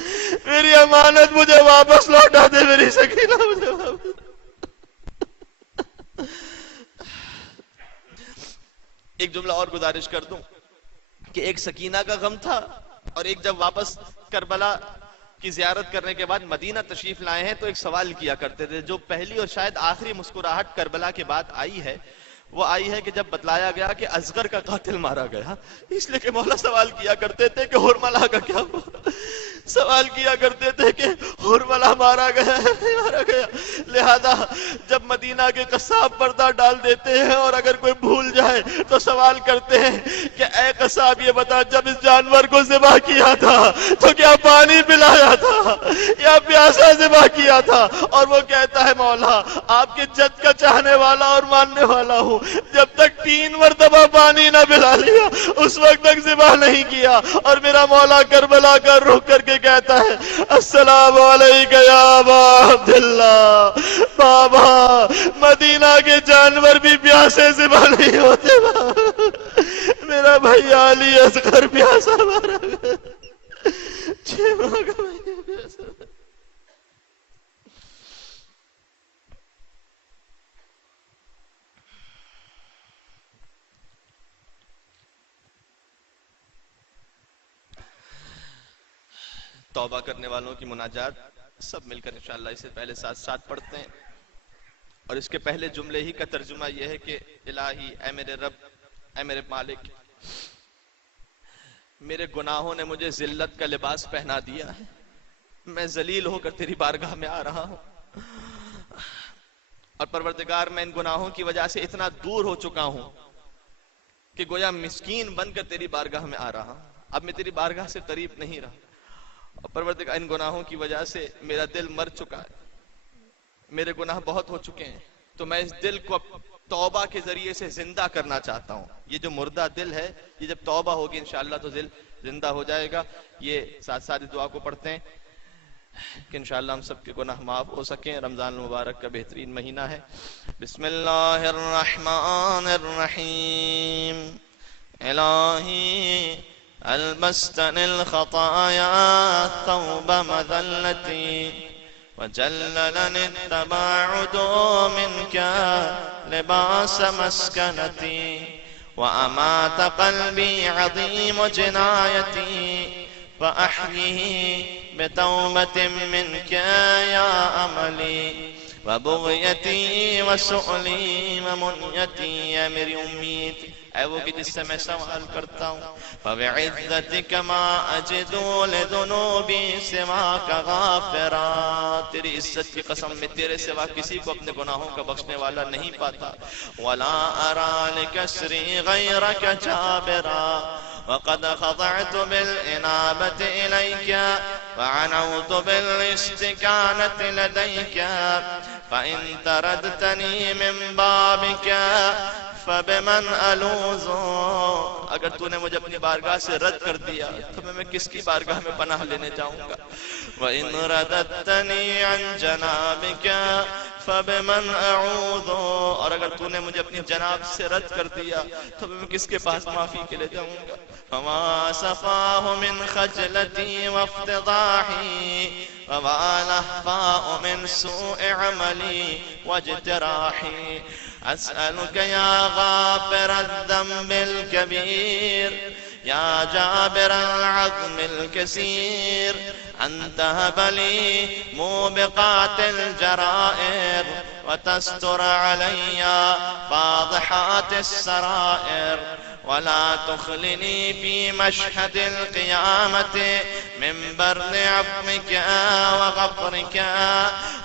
میری امانت مجھے واپس لوٹا دے، میری سکینہ مجھے واپس. ایک جملہ اور گزارش کر دوں کہ ایک سکینہ کا غم تھا، اور ایک جب واپس کربلا کی زیارت کرنے کے بعد مدینہ تشریف لائے ہیں تو ایک سوال کیا کرتے تھے، جو پہلی اور شاید آخری مسکراہٹ کربلا کے بعد آئی ہے وہ آئی ہے کہ جب بتلایا گیا کہ اصغر کا قاتل مارا گیا، اس لیے کہ مولا سوال کیا کرتے تھے کہ ہرملہ کا کیا ہوا، سوال کیا کرتے تھے کہ ہرملہ مارا گیا ہے نہیں مارا گیا۔ لہذا جب مدینہ کے قصاب پردہ ڈال دیتے ہیں اور اگر کوئی بھول جائے تو سوال کرتے ہیں کہ اے قصاب یہ بتا جب اس جانور کو ذبح کیا تھا تو کیا پانی پلایا تھا یا پیاسا ذبح کیا تھا؟ اور وہ کہتا ہے مولا آپ کے جد کا چاہنے والا اور ماننے والا ہوں، جب تک 3 مرتبہ پانی نہ پلا لیا اس وقت تک ذبح نہیں کیا۔ اور میرا مولا کربلا کا رخ کر کے کہتا ہے السلام علیکہ یا ابا عبداللہ، بابا مدینہ کے جانور بھی پیاسے ذبح نہیں ہوتے، میرا بھائی علی اصغر پیاسا مارا گیا، 6 ماہ کا بھائی پیاسا۔ توبہ کرنے والوں کی مناجات سب مل کر انشاءاللہ اسے پہلے ساتھ ساتھ پڑھتے ہیں، اور اس کے پہلے جملے ہی کا ترجمہ یہ ہے کہ الہی اے میرے رب، اے میرے مالک، میرے گناہوں نے مجھے ذلت کا لباس پہنا دیا ہے، میں ذلیل ہو کر تیری بارگاہ میں آ رہا ہوں، اور پروردگار میں ان گناہوں کی وجہ سے اتنا دور ہو چکا ہوں کہ گویا مسکین بن کر تیری بارگاہ میں آ رہا ہوں، اب میں تیری بارگاہ سے قریب نہیں رہا، اور پروردگار ان گناہوں کی وجہ سے میرا دل مر چکا ہے، میرے گناہ بہت ہو چکے ہیں، تو میں اس دل کو توبہ کے ذریعے سے زندہ کرنا چاہتا ہوں۔ یہ جو مردہ دل ہے یہ جب توبہ ہوگی انشاءاللہ تو دل زندہ ہو جائے گا۔ یہ ساتھ ساتھ دعا کو پڑھتے ہیں کہ انشاءاللہ ہم سب کے گناہ معاف ہو سکیں۔ رمضان المبارک کا بہترین مہینہ ہے۔ بسم اللہ الرحمن الرحیم۔ الہی البستنی الخطایا ثوب مذلتی وجللنی التباعد منك لباس مسكنتي وأمات قلبي عظيم جنايتي فأحيه بتوبة منك يا أملي وبغيتي وسؤلي ومنيتي يا میری امید اے وہ کہ جس سے میں سوال کرتا ہوں فَبِعِزَّتِكَ مَا أَجِدُ لِذُنُوبِي سِوَاكَ غَافِرًا، تیری عزت کی قسم میں تیرے سوا کسی کو اپنے گناہوں کا بخشنے والا نہیں پاتا۔ وَلَا أَرَى لِكَسْرِي غَيْرَكَ جَابِرًا وَقَدْ خَضَعْتُ بِالْإِنَابَةِ إِلَيْكَ وَعَنَوْتُ بِالْإِسْتِكَانَةِ لَدَيْكَ فَإِن تَرَدْتَنِي مِن بَابِكَ فَبِمَنْ أَلُوذُ، اگر تو نے مجھے اپنی بارگاہ سے رد کر دیا تو میں کس کی بارگاہ میں پناہ لینے جاؤں گا۔ وَإِن رَدَدْتَنِي عَنْ جَنَابِكَ فَبِمَنْ أَعُوذُ، اور اگر تو نے مجھے اپنی جناب سے رد کر دیا تو میں کس کے پاس معافی کے لے جاؤں گا۔ فَمَا صَفَاهُ مِنْ خَجْلَتِي وَافْتِضَاحِي وَمَا لَهْفَاءُ مِنْ سُوءِ عَمَلِي وَاجْتِرَاحِي أسألك يا غافر الذنب الكبير يا جابر العظم الكثير أن تهب لي موبقات الجرائر وتستر علي فاضحات السرائر ولا تخلني في مشهد القيامة من برد عفوك وغفرك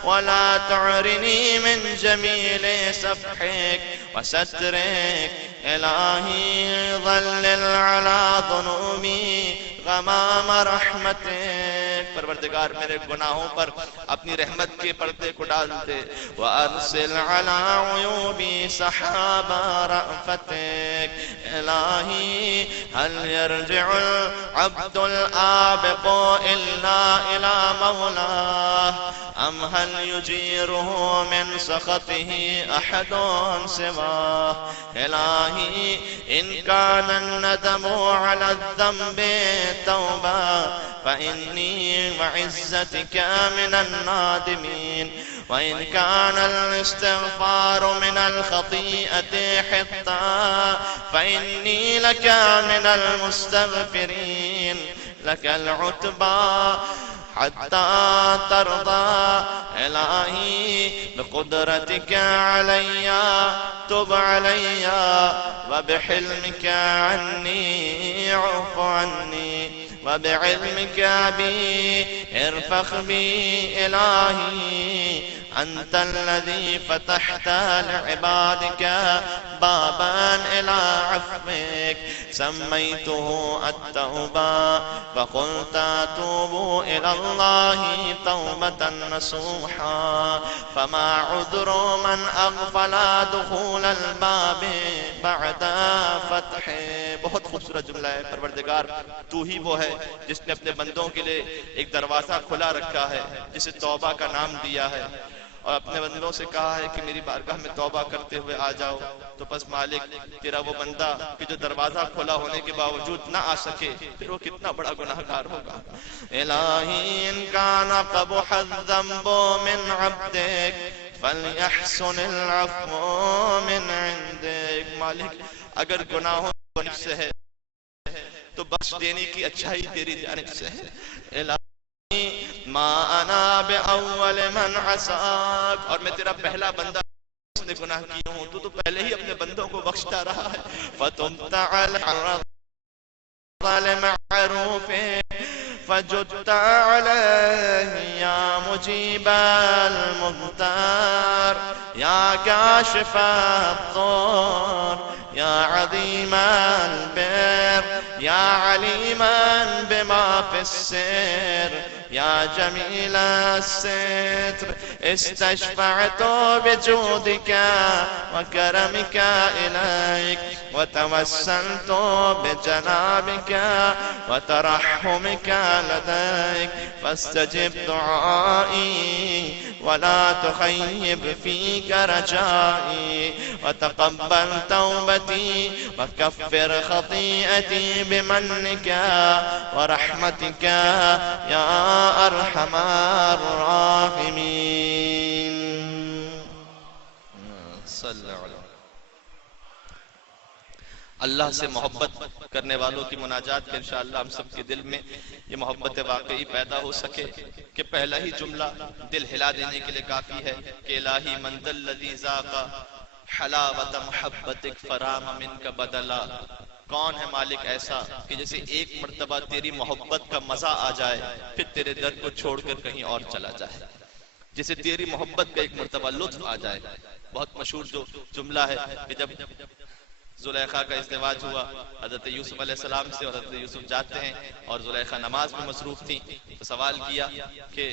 ولا تعرني من جميل سفحك وسترك إلهي ظلل على ذنوبي غمام رحمتك، پروردگار میرے گناہوں پر اپنی رحمت کے پردے کو ڈال دے۔ وَأَرْسِلْ عَلَىٰ عُيُوبِي سَحَابَ رَأْفَتِكَ إِلَٰهِي هَلْ يَرْجِعُ الْعَبْدُ الْآبِقُ إِلَّا إِلَىٰ مَوْلَاهُ أَمْ هَلْ يُجِيرُهُ مِنْ سَخَطِهِ أَحَدٌ سِوَاهُ إِلَٰهِي إِنْ كَانَ النَّدَمُ عَلَى الذَّنبِ توبة فإني وعزتك من النادمين وإن كان الاستغفار من الخطيئة حطا فإني لك من المستغفرين لك العتبى حتى ترضى إلهي بقدرتك علي تب علي وبحلمك عني اعف عني وبعلمك بي ارفق بي إلهي أنت الذي فتحت لعبادك بابا إلى عفوك سميته التوبة فقلت أتوب إلى الله توبة نصوحا فما عذر من أغفل دخول الباب بعد فتحه. بہت خوبصورت جملہ ہے. پروردگار تو ہی وہ ہے جس نے اپنے بندوں کے لیے ایک دروازہ کھلا رکھا ہے جسے توبہ کا نام دیا ہے اور اپنے بندوں سے کہا ہے کہ میری بارگاہ میں توبہ کرتے ہوئے آ جاؤ. تو بس مالک تیرا وہ بندہ کہ جو دروازہ کھلا ہونے کے باوجود نہ آ سکے پھر وہ کتنا بڑا گناہگار ہوگا. الہی ان کان قبح الذنب من عبدک فلیحسن العفو من عندک. مالک اگر گناہوں سے ہے تو بخش دینے کی اچھائی تیری جانب سے ہے. الہی ما انا باول من عصاک اور میں تیرا پہلا بندہ جس نے گناہ کیے ہوں تو پہلے ہی اپنے بندوں کو بخشتا رہا ہے. فتمت علی المعروف فجدت علیہ یا مجیب المضطر یا کاشف الضر یا عظیم البر یا علیما بما فی السر یا جمیل الستر استشفعت بجودک وکرمک الیک وتوسلت بجنابک وترحمک لديك فاستجب دعائي ولا تخيب فيك رجائي وتقبل توبتي وكفر خطيئتي بمنك ورحمتك يا أرحم الراحمين. صلى الله. اللہ سے محبت کرنے والوں کی مناجات کے انشاءاللہ ہم سب کے دل میں یہ محبت واقعی پیدا ہو سکے کہ پہلا ہی جملہ دل ہلا دینے کے لیے کافی ہے کہ الہی من ذا الذی ذاق حلاوت محبتک فرام منک بدلا. کون ہے مالک ایسا کہ جیسے ایک مرتبہ تیری محبت کا مزہ آ جائے پھر تیرے در کو چھوڑ کر کہیں اور چلا جائے, جیسے تیری محبت کا ایک مرتبہ لطف آ جائے. بہت مشہور جو جملہ ہے کہ جب زلیخا کا ازدواج ہوا حضرت یوسف علیہ السلام سے, اور حضرت یوسف جاتے ہیں اور زلیخا نماز میں مصروف تھی تو سوال کیا کہ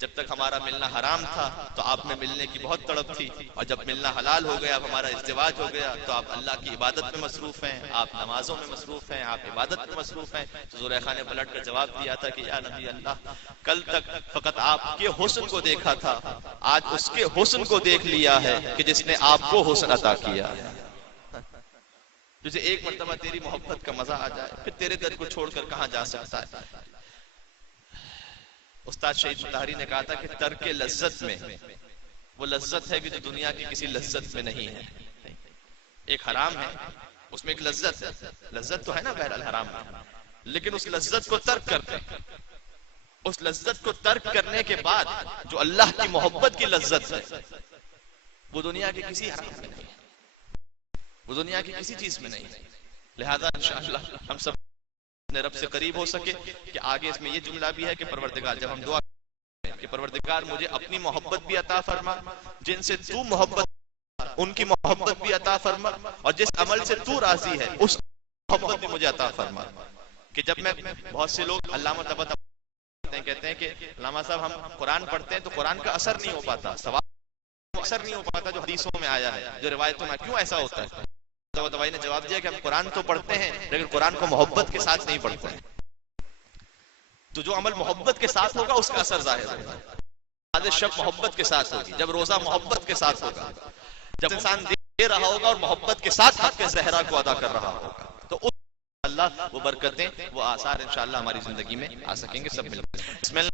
جب تک ہمارا ملنا حرام تھا تو آپ میں ملنے کی بہت تڑپ تھی, اور جب ملنا حلال ہو گیا, اب ہمارا ازدواج ہو گیا تو آپ اللہ کی عبادت میں مصروف ہیں, آپ نمازوں میں مصروف ہیں, آپ عبادت میں مصروف ہیں. تو زلیخا نے پلٹ کر جواب دیا تھا کہ یا نبی اللہ, کل تک فقط آپ کے حسن کو دیکھا تھا, آج اس کے حسن کو دیکھ لیا ہے کہ جس نے آپ کو حسن عطا کیا ہے. جسے ایک مرتبہ تیری محبت کا مزہ آ جائے پھر تیرے در کو چھوڑ کر کہاں جا سکتا ہے. استاد شہید مطہری نے کہا تھا کہ ترک لذت میں وہ لذت ہے کہ جو دنیا کی کسی لذت میں نہیں ہے. ایک حرام ہے اس میں ایک لذت ہے, لذت تو ہے نا غیر الحرام میں, لیکن اس لذت کو ترک کرتے, اس لذت کو ترک کرنے کے بعد جو اللہ کی محبت کی لذت ہے وہ دنیا کے کسی حرام میں نہیں ہے, وہ دنیا کی کسی چیز میں نہیں. لہذا انشاءاللہ ہم سب اپنے رب سے قریب ہو سکے کہ آگے اس میں یہ جملہ بھی ہے کہ پروردگار, جب ہم دعا کریں کہ پروردگار مجھے اپنی محبت بھی عطا فرما, جن سے تو محبت ان کی محبت بھی عطا فرما, اور جس عمل سے تو راضی ہے اس محبت بھی مجھے عطا فرما. کہ جب میں بہت سے لوگ علامہ طباطبائی کہتے ہیں کہ علامہ صاحب ہم قرآن پڑھتے ہیں تو قرآن کا اثر نہیں ہو پاتا, سوال اثر نہیں ہو پاتا جو حدیثوں میں آیا ہے, جو روایتوں میں, کیوں ایسا ہوتا ہے؟ دوائی نے جواب دیا کہ ہم قرآن تو پڑھتے ہیں لیکن قرآن کو محبت کے ساتھ نہیں پڑھتے ہیں. تو جو عمل محبت کے ساتھ ہوگا اس کا اثر ظاہر ہوگا. نماز شب محبت کے ساتھ ہوگی, جب روزہ محبت کے ساتھ ہوگا, جب انسان دے رہا ہوگا اور محبت کے ساتھ حق کے زہرا کو ادا کر رہا ہوگا, تو اللہ وہ برکتیں, وہ آثار انشاءاللہ ہماری زندگی میں آ سکیں گے. سب مل کر بسم اللہ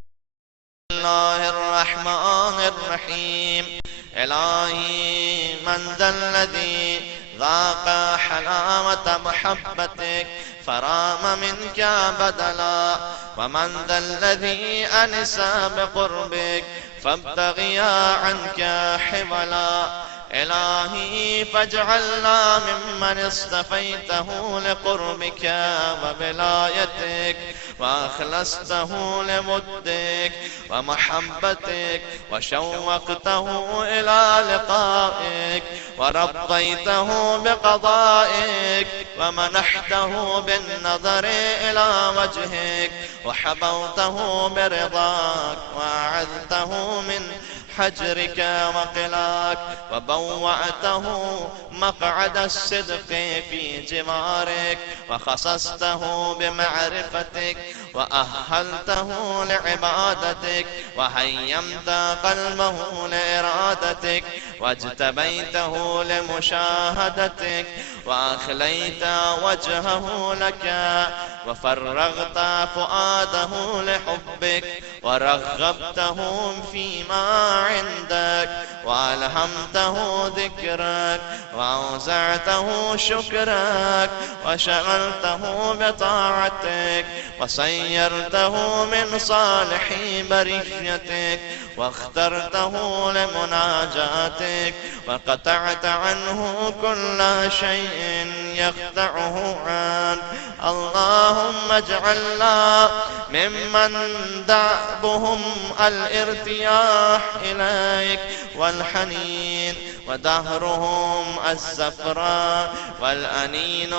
الله الرحمن الرحيم إلهي من ذا الذي ذاق حلاوة محبتك فرام منك بدلا ومن ذا الذي أنس بقربك فابتغيا عنك حولا إلهي فاجعلنا ممن اصطفيته لقربك وبلايتك وأخلصته لودك ومحبتك وشوقته إلى لقائك ورضيته بقضائك ومنحته بالنظر إلى وجهك وحبوته برضاك وأعذته من حجرك وقلاك وبوأته مقعد الصدق في جوارك وخصصته بمعرفتك وأهلته لعبادتك وهيمت قلبه لإرادتك واجتبيته لمشاهدتك وأخليت وجهه لك وفرغت فؤاده لحبك ورغبته فيما عندك وألهمته ذكرك وأوزعته شكرك وشغلته بطاعتك وصيرته من صالح بريتك واخترته لمناجاتك وقطعت عنه كل شيء يخدعه عنك. اللهم اجعلنا ممن دأبهم الارتياح إليك والحنين ودهرهم الزفراء والأنين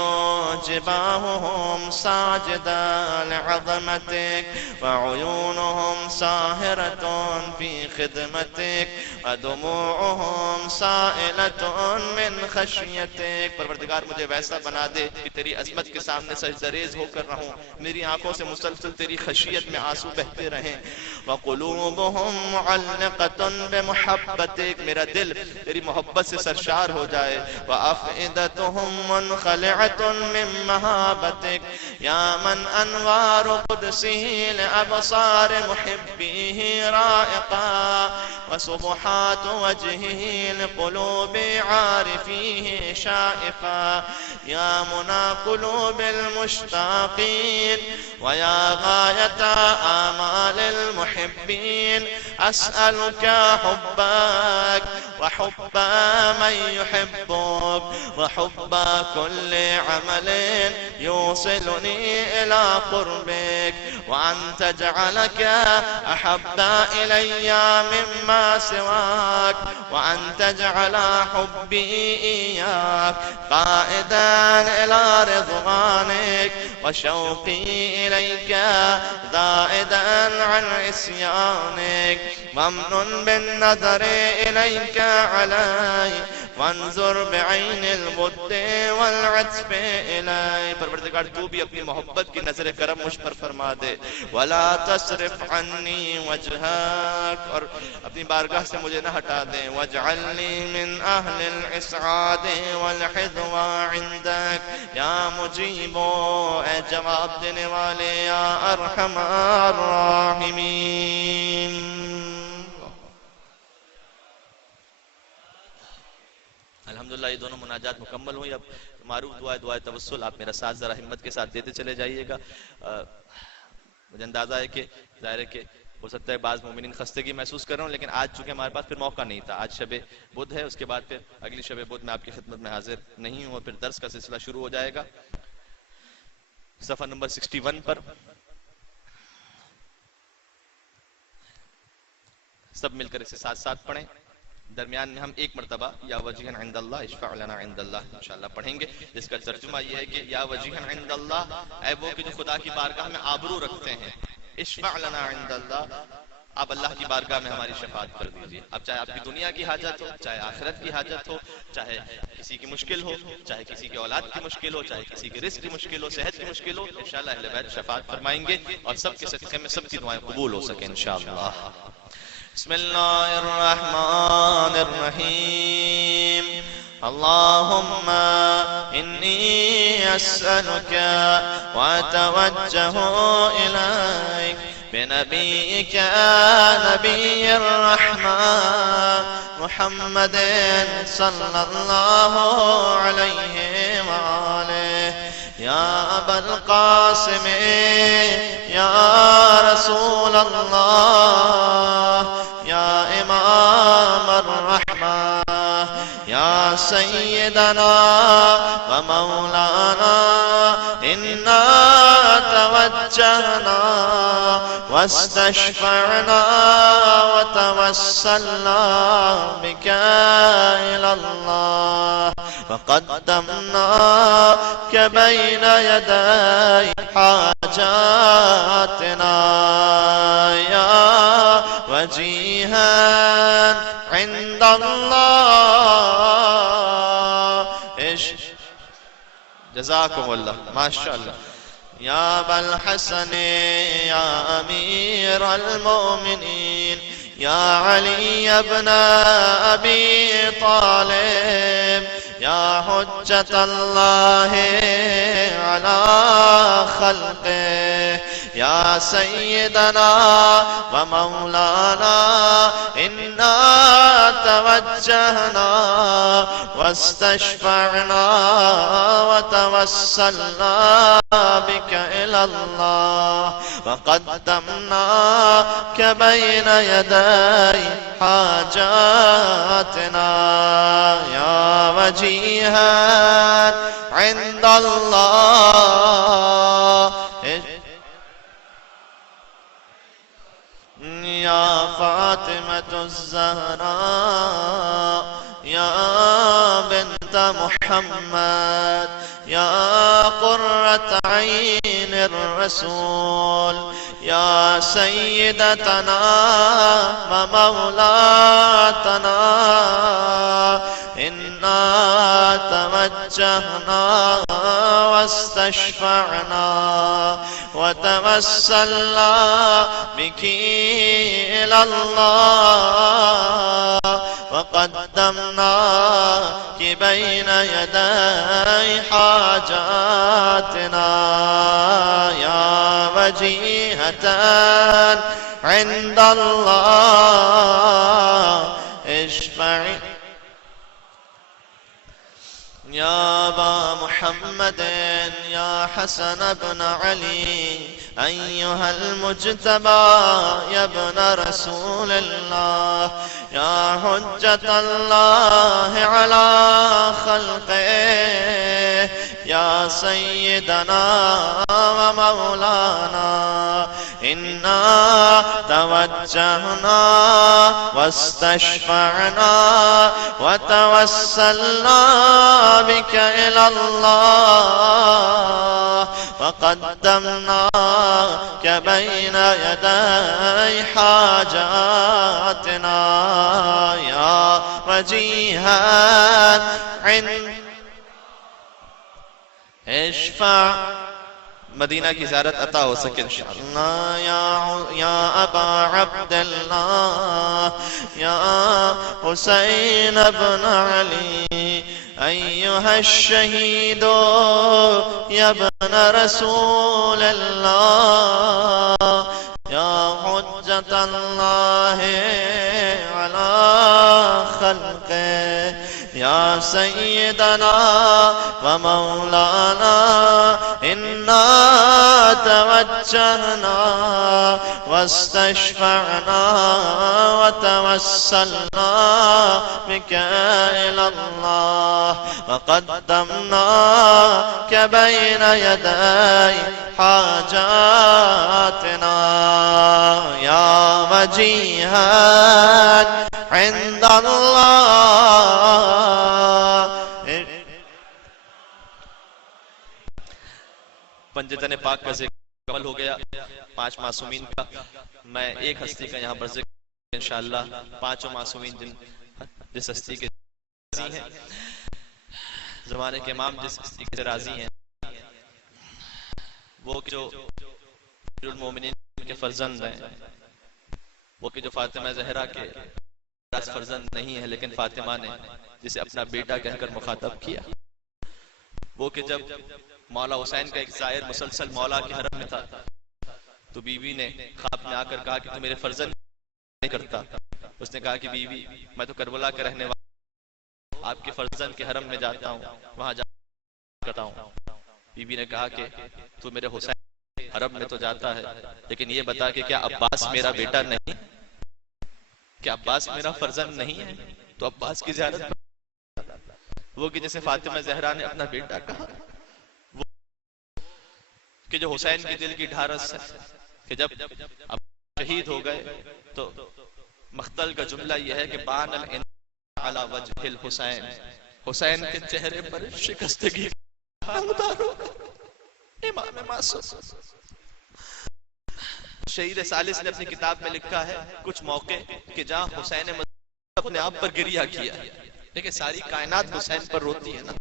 جباههم ساجدا لعظمتك وعيونهم ساهرة في خدمتك ودموعهم سائلة من خشيتك. پروردگار مجھے ویسا بنا دے کہ تیری عظمت کے سامنے سجدریز ہو کر رہوں، میری آنکھوں سے مسلسل تیری خشیت میں آنسو بہتے رہیں. وقلوبهم معلقة بمحبتك، میرا دل تیری محبت سے سرشار ہو جائے. وافئدتهم منخلعة من مهابتك، یا من انوار قدسه لابصار محبيه رائقا وسبحات وجهه لقلوب عارفيه شائفا. يا منى قلوب المشتاقين ويا غاية آمال المحبين، أسألك حبك وحب من يحبك وحب كل عمل يوصلني إلى قربك، وأن تجعلك أحب إلي مما سواك، وأن تجعل حبي إياك قائدا إلى رضوانك وشوقي إليك زائدا عن عصيانك. ممنون بالنظر إليك علي وانظر بعين الود والعطف إلي. پروردگار تو بھی اپنی محبت کی نظر کرم مجھ پر فرما دے. ولا تصرف عني وجهك، اور اپنی بارگاہ سے مجھے نہ ہٹا دے. واجعلني من أهل الإسعاد والحظوى عندك یا مجیب، اے جواب دینے والے، یا ارحم الراحمین. الحمدللہ یہ دونوں مناجات مکمل ہوئی. اب معروف دعائے توسل آپ میرا ساتھ ذرا ہمت کے ساتھ دیتے چلے جائیے گا. مجھے اندازہ ہے کہ ظاہر ہے کہ ہو سکتا ہے بعض مومنین خستگی محسوس کر رہا ہوں، لیکن آج چونکہ ہمارے پاس پھر موقع نہیں تھا. آج شب بدھ ہے، اس کے بعد پھر اگلی شب بدھ میں آپ کی خدمت میں حاضر نہیں ہوں اور پھر درس کا سلسلہ شروع ہو جائے گا. صفحہ نمبر 61 پر سب مل کر اسے ساتھ ساتھ پڑھیں. درمیان میں ہم ایک مرتبہ یا وجیہن عند اللہ اشفع لنا عند اللہ انشاءاللہ پڑھیں گے، جس کا ترجمہ یہ ہے کہ یا وجیہن عند اللہ، اے وہ کہ جو خدا کی بارگاہ میں آبرو رکھتے ہیں. اشفع لنا عند اللہ، آپ اللہ کی بارگاہ میں ہماری شفاعت کر دیجئے. اب چاہے آپ کی دنیا کی حاجت ہو، چاہے آخرت کی حاجت ہو، چاہے کسی کی مشکل ہو، چاہے کسی کی اولاد کی مشکل ہو، چاہے کسی کی رزق کی مشکل ہو، صحت کی مشکل ہو، انشاءاللہ اہل بیت شفاعت فرمائیں گے اور سب کے صدقے میں سب کی دعائیں قبول ہو سکیں انشاءاللہ. بسم اللہ الرحمن الرحیم. اللهم إني أسألك وأتوجه إليك بنبيك نبي الرحمة محمد صلى الله عليه وآله. يا أبا القاسم يا رسول الله يا إمام الرحمة يا سيدنا ومولانا إنا توجهنا واستشفعنا وتوسلنا بك إلى الله وقدمناك بين يدي حاجاتنا يا وجيها عند الله. جزاكم الله ما شاء الله. يا أبا الحسن يا أمير المؤمنين يا علي بن أبي طالب يا حجة الله على خلقه يا سيدنا ومولانا إنا توجهنا واستشفعنا وتوسلنا بك إلى الله وقدمناك بين يدي حاجاتنا يا وجيها عند الله. يا فاطمة الزهراء يا بنت محمد يا قرة عين الرسول يا سيدتنا ومولاتنا إنا توجهنا واستشفعنا وتوسلنا بك إلى الله وقدمناك بين يدي حاجاتنا يا وجيهة عند الله اشفعي. يا أبا محمد يا حسن بن علي أيها المجتبى يا ابن رسول الله يا حجة الله على خلقه يا سيدنا ومولانا إنا توجهنا واستشفعنا وتوسلنا بك إلى الله وقدمناك بين يدي حاجاتنا يا وجيها عند اشفع. مدینہ کی زیارت عطا ہو سکے انشاءاللہ. یا ابا عبداللہ یا حسین بن علی ایہا الشہید یا ابن رسول اللہ یا حجت اللہ علی خلقه يا سيدنا ومولانا إنا توجهنا واستشفعنا وتوسلنا بك إلى الله وقدمناك بين يدي حاجاتنا يا وجيها عند الله. پنجتن پاک کا ذکر کمل ہو گیا 5 معصومین کا. میں ایک ہستی کا یہاں پر ذکر انشاءاللہ. 5 معصومین جس ہستی کے راضی ہیں, زمانے کے امام جس ہستی کے راضی ہیں, وہ جو المومنین کے فرزند ہیں, وہ کہ جو فاطمہ زہرا کے فرزند نہیں ہے لیکن فاطمہ نے جسے اپنا بیٹا کہہ کر مخاطب کیا. وہ کہ جب مولا حسین کا ایک زائر مسلسل مولا کے حرم میں تھا تو بیوی نے خواب میں آ کر کہا کہ تو میرے فرزند نہیں کرتا. اس نے کہا کہ بیوی میں تو کربلا کا رہنے والا ہوں، آپ کے فرزند کے حرم میں جاتا ہوں، وہاں جا کرتا ہوں. بیوی نے کہا کہ تو میرے حسین حرم میں تو جاتا ہے، لیکن یہ بتا کہ کیا عباس میرا بیٹا نہیں، کیا عباس میرا فرزند نہیں ہے؟ تو عباس کی زیارت وہ کہ جیسے فاطمہ زہرا نے اپنا بیٹا کہا، وہ کہ جو حسین کے دل کی ڈھارس ہے کہ جب اب شہید ہو گئے تو مختل کا جملہ یہ ہے کہ بان علی وجہ الحسین، حسین کے چہرے پر شکستگی امام معصوم. شہید ثالث نے اپنی کتاب میں لکھا ہے کچھ موقع کہ جہاں حسین اپنے آپ پر گریہ کیا. دیکھیں ساری کائنات حسین پر روتی ہے نا،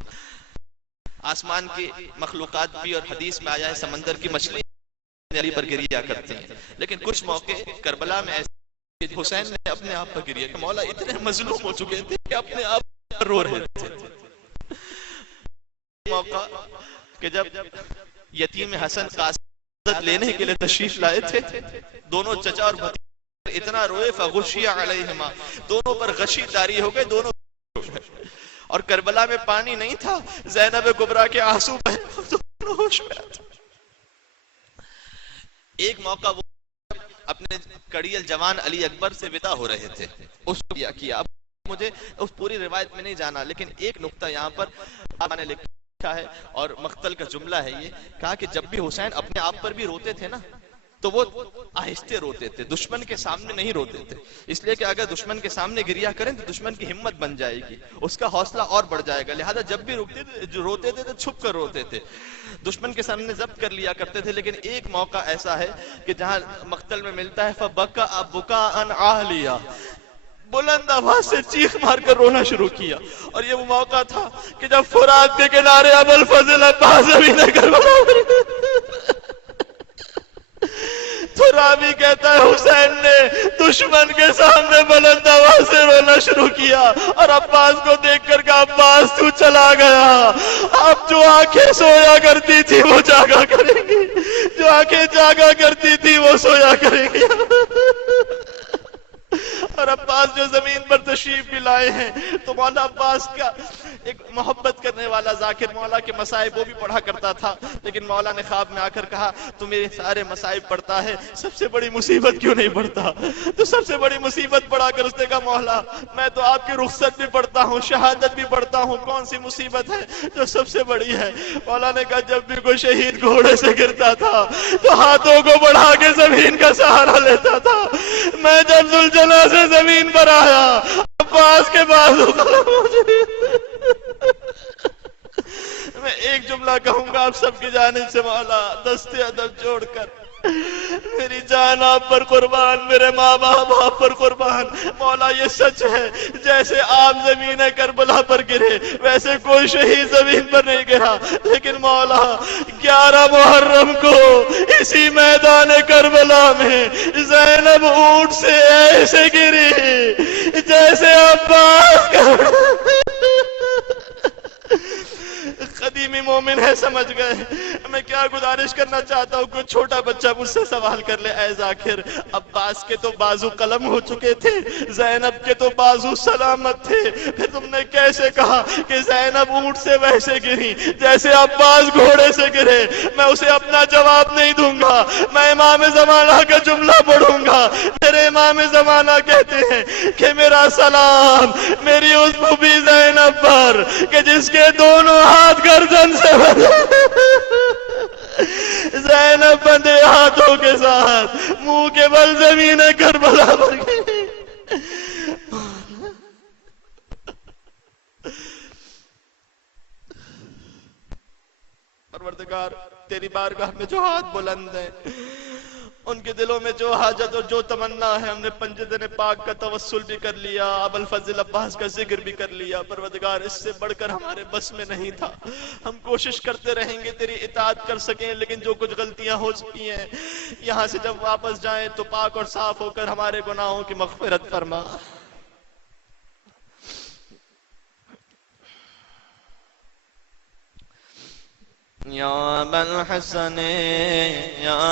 آسمان کی مخلوقات بھی، اور حدیث میں آیا ہے سمندر کی مچھلی علی پر گریہ کرتے ہیں، لیکن کچھ موقع کربلا میں ایسے کہ حسین نے اپنے آپ پر گریہ کہ مولا اتنے مظلوم ہو چکے تھے کہ اپنے آپ پر رو رہے تھے. موقع کہ جب یتیم حسن قاصد لینے کے لیے تشریف لائے تھے، دونوں چچا اور بھتیجے اتنا روئے فغشی علیہما، دونوں پر غشی طاری ہو گئے، دونوں اور کربلا میں پانی نہیں تھا، زینب کبریٰ کے آنسو بہے، دونوں ہوش میں آتے. ایک موقع وہ اپنے کڑیل جوان علی اکبر سے ودا ہو رہے تھے، اس کو کیا. اب مجھے اس پوری روایت میں نہیں جانا، لیکن ایک نقطہ یہاں پر آپ نے لکھا ہے اور مختل کا جملہ ہے، یہ کہا کہ جب بھی حسین اپنے آپ پر بھی روتے تھے نا تو وہ آہستہ روتے تھے، دشمن کے سامنے نہیں روتے تھے، اس لیے کہ اگر دشمن کے سامنے گریہ کریں تو دشمن کی ہمت بن جائے گی، اس کا حوصلہ اور بڑھ جائے گا. لہذا جب بھی روتے تھے تو چھپ کر روتے تھے، دشمن کے سامنے ضبط کر لیا کرتے تھے. لیکن ایک موقع ایسا ہے کہ جہاں مقتل میں ملتا ہے فَبَكَأَ بُكَاءً عَالِيًا، بلند آواز سے چیخ مار کر رونا شروع کیا. اور یہ وہ موقع تھا کہ جب فرات کے کنارے ابوالفضل عباس زمین کربلا تو راوی کہتا ہے حسین نے دشمن کے سامنے بلند آواز سے رونا شروع کیا اور عباس کو دیکھ کر کہا عباس تو چلا گیا، اب جو آنکھیں سویا کرتی تھی وہ جاگا کریں گی، جو آنکھیں جاگا کرتی تھی وہ سویا کریں گی. اور عباس جو زمین پر تشریف بھی لائے ہیں تو مولا عباس کا ایک محبت کرنے والا ذاکر مولا کے مصائب وہ بھی پڑھا کرتا تھا، لیکن مولا نے خواب میں آ کر کہا تو میرے سارے مصائب پڑھتا ہے، سب سے بڑی مصیبت کیوں نہیں پڑھتا؟ تو سب سے بڑی مصیبت پڑھا کر اس نے کہا مولا میں تو آپ کی رخصت بھی پڑھتا ہوں، شہادت بھی پڑھتا ہوں، کون سی مصیبت ہے جو سب سے بڑی ہے؟ مولا نے کہا جب بھی کوئی شہید گھوڑے سے گرتا تھا تو ہاتھوں کو بڑھا کے زمین کا سہارا لیتا تھا، میں جب ذوالجلال سے زمین پر آیا عباس کے بازو میں ایک جملہ کہوں گا آپ سب کی جانب سے مولا دستے ادب جوڑ کر میری جان آپ پر قربان، میرے ماں باپ آپ پر قربان. مولا یہ سچ ہے جیسے آپ زمین کربلا پر گرے ویسے کوئی شہید زمین پر نہیں گرا، لیکن مولا 11 محرم کو اسی میدان کربلا میں زینب اونٹ سے ایسے گری جیسے عباس قدیمی مومن ہے، سمجھ گئے. میں کیا گزارش کرنا چاہتا ہوں، کوئی چھوٹا بچہ مجھ سے سوال کر لے اے ذاکر عباس کے تو بازو قلم ہو چکے تھے، زینب کے تو بازو سلامت تھے، پھر تم نے کیسے کہا کہ زینب اونٹ سے ویسے گری جیسے عباس گھوڑے سے گرے؟ میں اسے اپنا جواب نہیں دوں گا، میں امام زمانہ کا جملہ پڑھوں گا. میرے امام زمانہ کہتے ہیں کہ میرا سلام میری اس بھوبی زینب پر کہ جس کے دونوں ہاتھ گردن سے زینب بندے ہاتھوں کے ساتھ منہ کے بل زمین کربلا پر گئی. پروردگار تیری بارگاہ میں جو ہاتھ بلند ہیں ان کے دلوں میں جو حاجت اور جو تمنا ہے ہم نے پنجدن پاک کا توسل بھی کر لیا، ابوالفضل عباس کا ذکر بھی کر لیا. پروردگار اس سے بڑھ کر ہمارے بس میں نہیں تھا، ہم کوشش کرتے رہیں گے تیری اطاعت کر سکیں، لیکن جو کچھ غلطیاں ہو چکی ہیں یہاں سے جب واپس جائیں تو پاک اور صاف ہو کر ہمارے گناہوں کی مغفرت فرما. يا أبا الحسن يا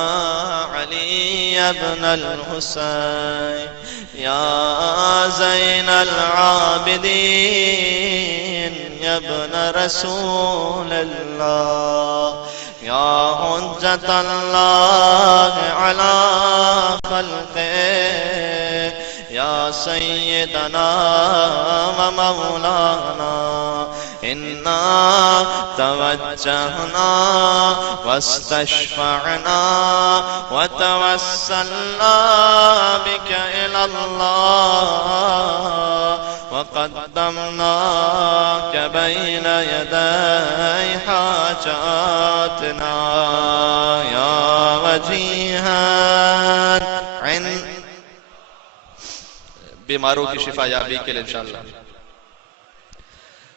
علي بن الحسين يا زين العابدين يا ابن رسول الله يا حجة الله على خلقه يا سيدنا ومولانا إنا توجهنا واستشفعنا وتوسلنا بك إلى الله وقدمناك بين يدي حاجاتنا يا وجيها عند بیماروں کی شفا یابی کے لیے انشاءاللہ.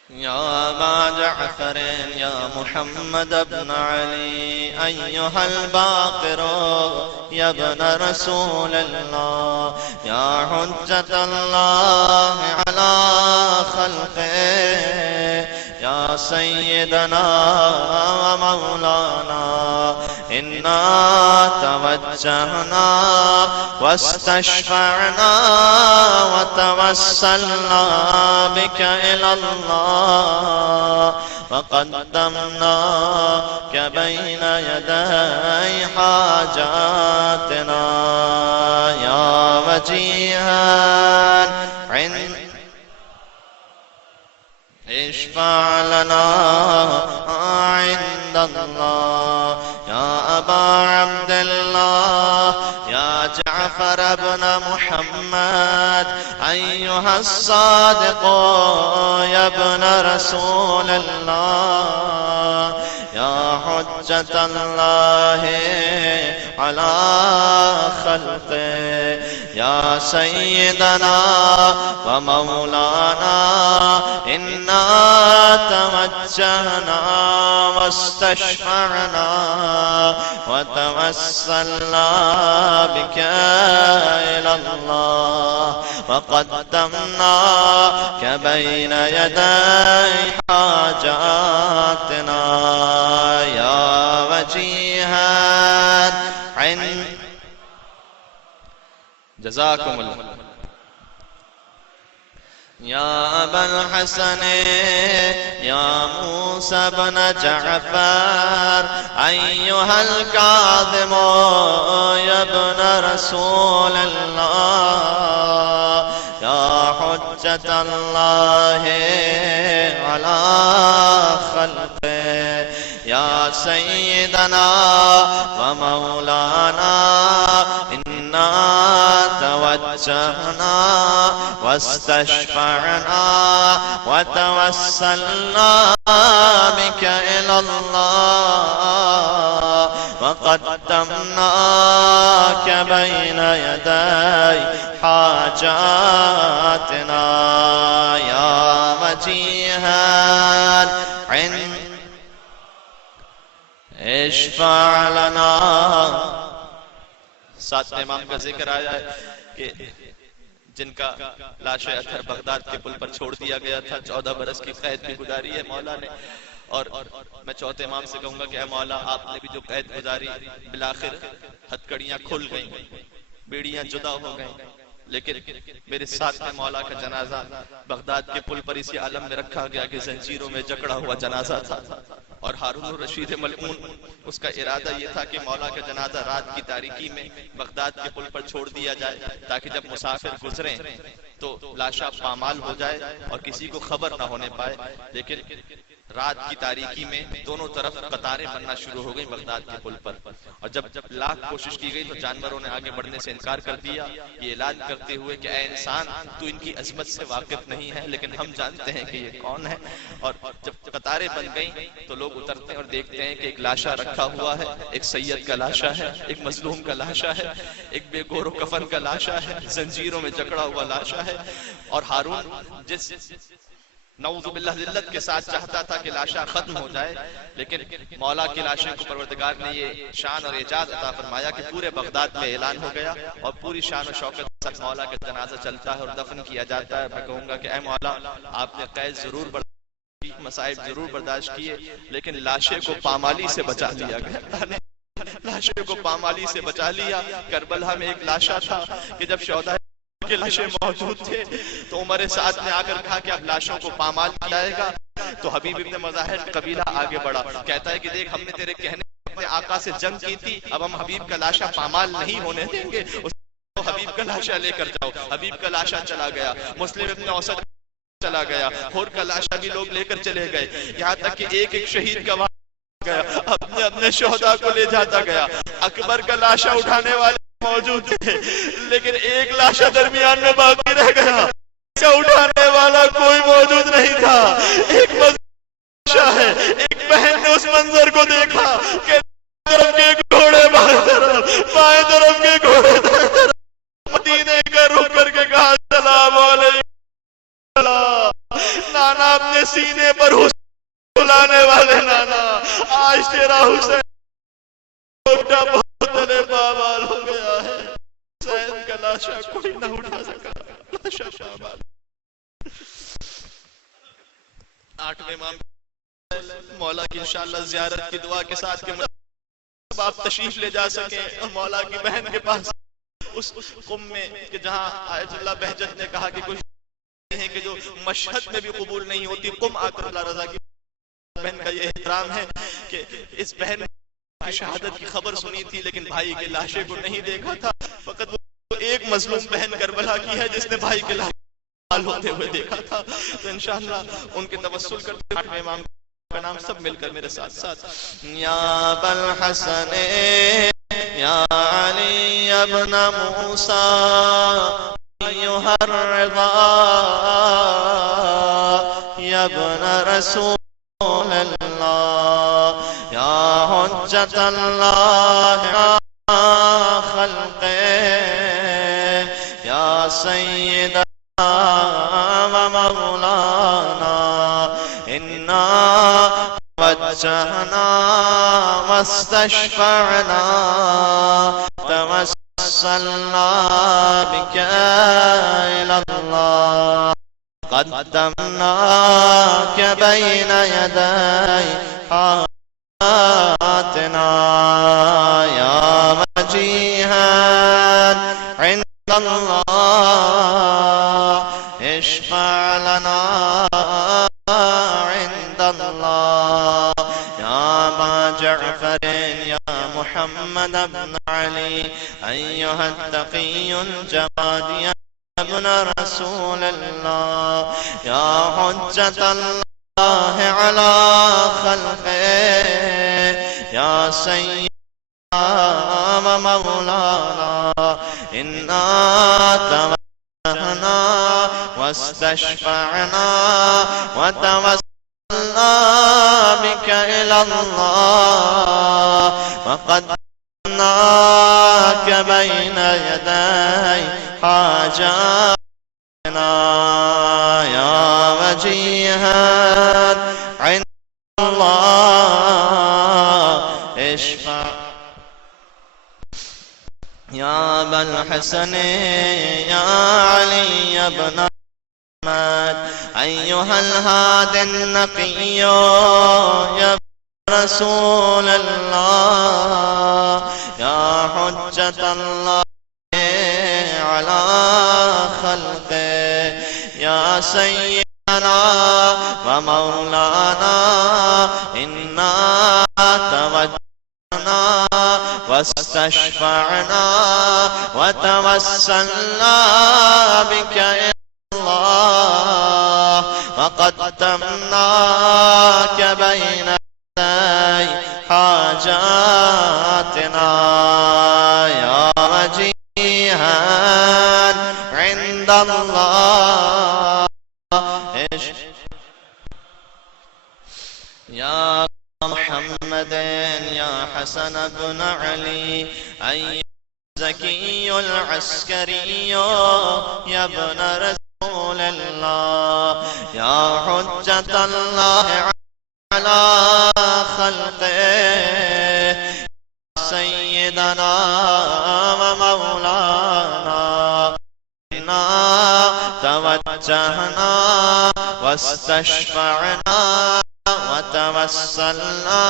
يا أبا جعفر يا محمد بن علي أيها الباقر يا ابن رسول الله يا حجة الله على خلقه يا سيدنا ومولانا إنا توجهنا واستشفعنا وتوسلنا بك إلى الله وقدمناك بين يدي حاجاتنا يا وجيها عند اشفع لنا عند الله يا أبا عبد الله يا جعفر بن محمد أيها الصادق يا ابن رسول الله يا حجة الله على خلقه يا سيدنا ومولانا إنا توجهنا واستشفعنا وتوسلنا بك إلى الله وقدمناك بين يدي حاجاتنا يا وجيها عند جزاكم الله. يا أبا الحسن يا موسى بن جعفر أيها الكاظم يا ابن رسول الله يا حجة الله على خلقه يا سيدنا ومولانا إنا توجهنا واستشفعنا وتوسلنا بك إلى الله وقدمناك بين يدي حاجاتنا يا وجيها عند اشفع لنا. ساتھ امام کا ذکر آیا ہے کہ جن کا لاش اطہر بغداد کے پل پر چھوڑ دیا گیا تھا، 14 برس کی قید بھی گزاری ہے مولا نے. اور میں چوتھے امام سے کہوں گا کہ اے مولا آپ نے بھی جو قید گزاری، بالآخر ہتھکڑیاں کھل گئیں، بیڑیاں جدا ہو گئیں، لیکن میرے ساتھ میں مولا کا جنازہ بغداد کے پل پر اسی عالم میں رکھا گیا کہ زنجیروں میں جکڑا ہوا جنازہ تھا. اور ہارون الرشید ملعون اس کا ارادہ یہ تھا کہ مولا کا جنازہ رات کی تاریکی میں بغداد کے پل پر چھوڑ دیا جائے تاکہ جب مسافر گزریں تو لاشا پامال ہو جائے اور کسی کو خبر نہ ہونے پائے. لیکن رات کی تاریکی میں دونوں طرف قطاریں بننا شروع ہو گئیں بغداد کے پل پر، اور جب لاکھ کوشش کی گئی تو جانوروں نے آگے بڑھنے سے انکار کر دیا، یہ اعلان کرتے ہوئے کہ اے انسان تو ان کی عظمت سے واقف نہیں ہے لیکن ہم جانتے ہیں کہ یہ کون ہے. اور جب قطاریں بن گئیں تو لوگ اترتے ہیں اور دیکھتے ہیں کہ ایک لاشا رکھا ہوا ہے، ایک سید کا لاشا ہے، ایک مظلوم کا لاشا ہے، ایک بے گور و کفن کا لاشا ہے، زنجیروں میں جکڑا ہوا لاشا ہے. اور ہارون جس نعوذ باللہ ذلت کے ساتھ چاہتا تھا کہ لاشا ختم ہو جائے، لیکن مولا کی لاشیں کو پروردگار نے یہ شان اور اعجاز عطا فرمایا کہ پورے بغداد میں اعلان ہو گیا اور پوری شان و شوکت کے ساتھ مولا کا جنازہ چلتا ہے اور دفن کیا جاتا ہے. میں کہوں گا کہ اے مولا آپ نے قید ضرور بڑھائی مصائب ضرور برداشت کیے، لیکن لاشے کو پامالی سے بچا لیا گیا، لاشے کو پامالی سے بچا لیا۔ کربلا میں ایک لاشا تھا کہ جب شہداء کے لاشیں موجود تھے تو عمر سعد نے آ کر کہا کہ اب لاشوں کو پامال کیا جائے گا، تو حبیب ابن مظاہر قبیلہ آگے بڑھا، کہتا ہے کہ دیکھ ہم نے تیرے کہنے اپنے آقا سے جنگ کی تھی، اب ہم حبیب کا لاشا پامال نہیں ہونے دیں گے، حبیب کا لاشا لے کر جاؤ۔ حبیب کا لاشا چلا گیا، مسلم ابن اوسط چلا گیا، ہور کا لاشا بھی لوگ لے کر چلے گئے، یہاں تک کہ ایک ایک شہید کا گیا، اپنے اپنے شہداء کو لے جاتا گیا۔ اکبر کا لاشا اٹھانے والے موجود تھے، لیکن ایک لاشا درمیان میں باقی رہ گیا، اسے اٹھانے والا کوئی موجود نہیں تھا۔ ایک لاشا ہے، ایک بہن نے اس منظر کو دیکھا کہ طرف کے گھوڑے بائیں طرف کے گھوڑے دائیں طرف، مدینے کا رخ کر کے کہا السلام علیکم۔ نانا اپنے سینے پر حسین بلانے والے، نانا آج تیرا حسین بہت بابال ہو گیا ہے، حسین کا لاشا کوئی نہ اٹھا سکا، لاشا پامال۔ آٹھویں امام مولا کی انشاءاللہ زیارت کی دعا کے ساتھ کہ آپ تشریف لے جا سکیں اور مولا کی بہن کے پاس اس قم میں کہ جہاں آیت اللہ بہجت نے کہا کہ کچھ ہیں کہ جو مشہد میں بھی قبول نہیں ہوتی، قم آ کر اللہ رضا کی بہن کا یہ احترام ہے کہ اس بہن کی شہادت کی خبر سنی تھی لیکن بھائی کے لاشے کو نہیں دیکھا تھا، فقط وہ ایک مظلوم بہن کربلا کی ہے جس نے بھائی کے لاشے ہوتے ہوئے دیکھا تھا۔ تو انشاءاللہ ان کے توسل کرتے ہیں آٹھویں امام کا نام سب مل کر میرے ساتھ ساتھ یا بالحسن یا علی ابن موسیٰ ایہا الرضا یا ابن رسول اللہ یا حجت اللہ خلق یا سیدنا و مولانا انا وجہنا واستشفعنا توسلنا بك إلى الله قدمناك بين يدي حياتنا يا وجيها عند الله اشفع لنا عند الله يا أبا جعفر يا محمد بن علي أيها التقي الجواد يا ابن رسول الله يا حجة الله على خلقه يا سيدنا ومولانا إنا توجهنا واستشفعنا وتوسلنا بك إلى الله وقدمناك بين يدي حاجاتنا يا وجيها عند الله اشفع يا أبا الحسن يا علي بن محمد أيها الهادي النقي يا رسول الله يا حجة الله على خلقه يا سيدنا ومولانا إنا توجهنا واستشفعنا وتوسلنا بك إلى الله وقدمناك بين يدي حاجاتنا يا وجيها عند الله يا محمد يا حسن بن علي أي زكي العسكري يا ابن رسول الله يا حجة الله على خلقه سيدنا ومولانا إنا توجهنا واستشفعنا وتوسلنا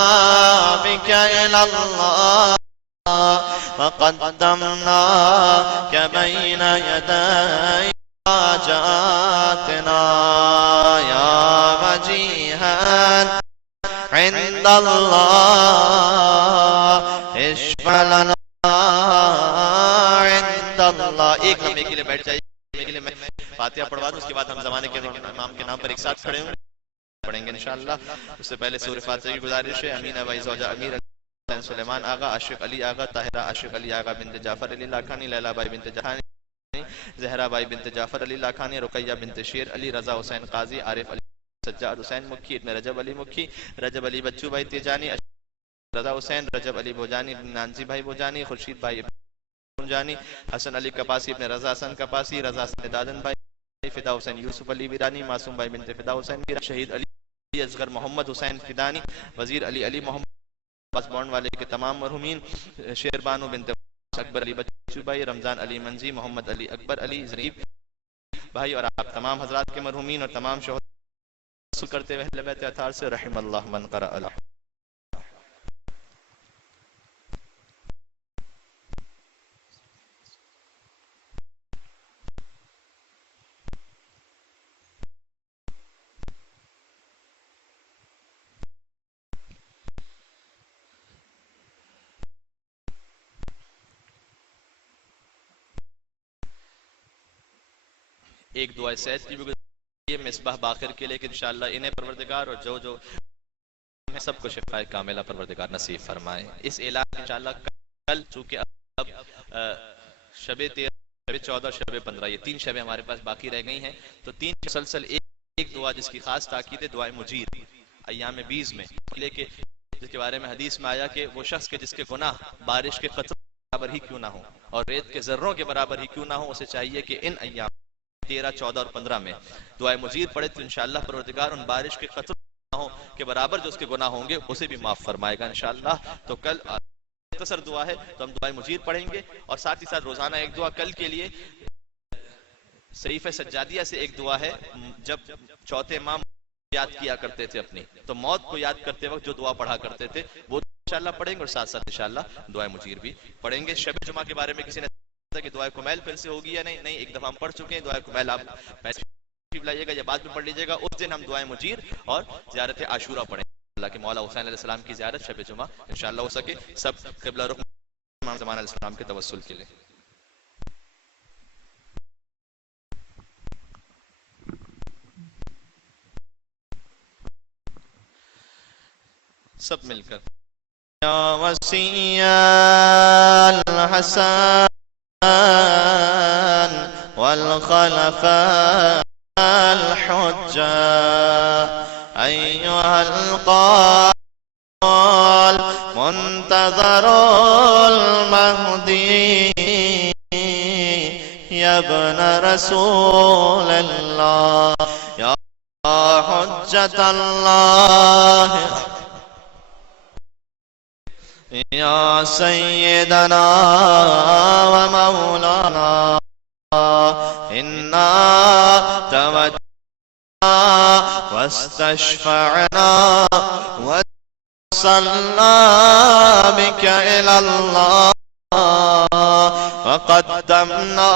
بك إلى الله فقدمناك بين يدي حاجاتنا يا وجيها عند الله اشفع لنا عند الله. ایک لمحے کے لیے بیٹھ جائیے. میں فاتحہ پڑھوا دوں, اس کے بعد ہم زمانے کے امام کے نام پر ایک ساتھ کھڑے ہوں پڑھیں گے انشاءاللہ. اس سے پہلے سورہ فاتحہ کی گزارش ہے. امین بھائی زوجہ امیر سلیمان آغا, عاشق علی آغا, طاہرہ عاشق علی آغا بنت جعفر علی لاکھانی, لیلا بھائی بنت جہانی, زہرا بھائی بنت جعفر علی لاکھانی, رقیہ بنت شیر علی, رضا حسین قاضی, عارف علی, سجاد حسین مکھی, ابن رجب علی مکھی, رجب علی بچو بھائی تیجانی, رضا حسین, رجب علی بوجانی, نانسی بھائی بوجانی, خورشید بھائی جانی, حسن علی کپاسی, ابن رضا حسن کپاسی, رضا حسن دادن بھائی, فدا حسین یوسف علی ویرانی, معصوم بھائی بنت فدا حسین ویرانی, شہید علی اصغر محمد حسین فدانی, وزیر علی علی محمد پاس بانڈ والے کے تمام مرحومین, شیر بانو بنت اکبر علی بچو بھائی, رمضان علی منزی, محمد علی اکبر علی زریب بھائی, اور آپ تمام حضرات کے مرحومین اور تمام شہداء وصول کرتے ہوئے اہل بیت اطہار سے رحم اللہ من قرأ الحمد. ایک دعا سید کی بھی گزاری ہے مصباح باقر کے لیے کہ انشاءاللہ انہیں پروردگار اور جو ہمیں سب کو شفاء کاملہ پروردگار نصیب فرمائے. اس اعلان انشاءاللہ کل چونکہ اب شب 13, شب 14, شب 15 یہ 3 شبیں ہمارے پاس باقی رہ گئی ہیں, تو 3 مسلسل ایک دعا جس کی خاص تاکید ہے دعائے مجیر ایام 20 میں, کہ جس کے بارے میں حدیث میں آیا کہ وہ شخص کے جس کے گناہ بارش کے قطروں کے برابر ہی کیوں نہ ہو اور ریت کے ذروں کے برابر ہی کیوں نہ ہو, اسے چاہیے کہ ان ایام 13, 14 اور 15 میں دعائے مجیر پڑھے تو انشاءاللہ پروردگار ان بارش کے قطروں کے برابر جو اس کے گناہ ہوں گے اسے بھی معاف فرمائے گا انشاءاللہ. تو کل مختصر دعا ہے تو ہم دعائے مجیر پڑھیں گے, اور ساتھ ہی ساتھ روزانہ ایک دعا کل کے لیے صحیفہ سجادیہ سے ایک دعا ہے. جب چوتھے امام یاد کیا کرتے تھے اپنی, تو موت کو یاد کرتے وقت جو دعا پڑھا کرتے تھے وہ انشاءاللہ پڑھیں گے, اور ساتھ ساتھ انشاءاللہ دعائے مجیر بھی پڑھیں گے. شب جمعہ کے بارے میں کسی نے کہ دعائے کمیل پھر سے ہوگی یا نہیں, ایک دفعہ ہم پڑھ چکے ہیں. دعائے کمیل آپ لائیے گا یا بعد میں پڑھ لیجیے گا. اس دن ہم دعائے مجیر اور زیارت عاشورہ پڑھیں گے. اللہ کے مولا حسین علیہ السلام کی زیارت شب جمعہ انشاءاللہ ہو سکے. سب قبلہ رخ امام زمان علیہ السلام کے توسل کے لیے. سب مل کر یا وسیع الحسن والخلفاء الحجة أيها القائل منتظر المهدي يا ابن رسول الله يا حجة الله يا سيدنا ومولانا إنا توجهنا واستشفعنا وصلنا بك إلى الله وقدمناك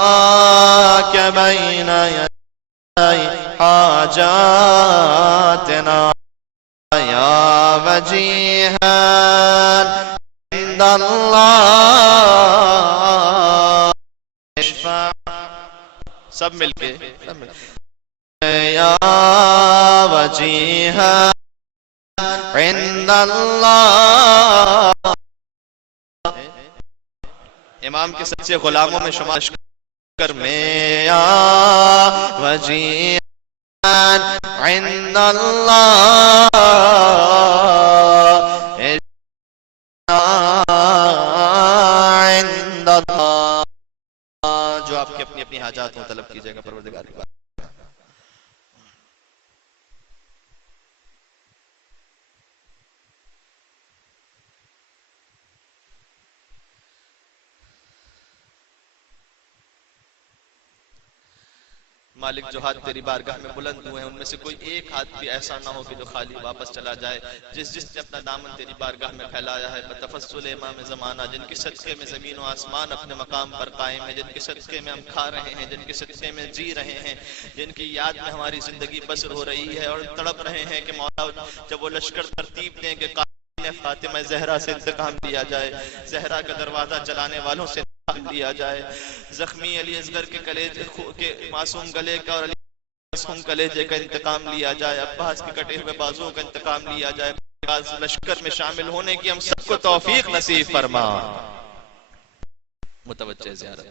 بين يدي حاجاتنا يا وجيها عند الله اشفع. سب مل کے یا وجیہا عند اللہ. امام کے سچے غلاموں میں شمار کر میں یا وجیہا عند اللہ عند اللہ. جو آپ کے اپنی اپنی حاجات ہوں طلب کیجئے گا پروردگار کی بات. مالک جو ہاتھ تیری بارگاہ میں بلند ہوئے ہیں ان میں سے کوئی ایک ہاتھ بھی ایسا نہ ہو کہ جو خالی واپس چلا جائے. جس نے اپنا دامن تیری بارگاہ میں پھیلایا ہے بتفضل امام زمانہ، جن کے صدقے میں زمین و آسمان اپنے مقام پر قائم ہے، جن کے صدقے میں ہم کھا رہے ہیں، جن کے صدقے میں جی رہے ہیں، جن کی یاد میں ہماری زندگی بسر ہو رہی ہے، اور تڑپ رہے ہیں کہ مولا جب وہ لشکر ترتیب دیں کہ فاطمہ زہرا سے انتقام لیا جائے، زہرا کا دروازہ چلانے والوں سے انتقام لیا جائے، زخمی علی اصغر کے کلیجے کے معصوم گلے کا اور علی معصوم کلیجے کا انتقام لیا جائے، عباس کے کٹے ہوئے بازوؤں کا انتقام لیا جائے. لشکر میں شامل ہونے کی ہم سب کو توفیق نصیب فرما. متوجہ زیارت.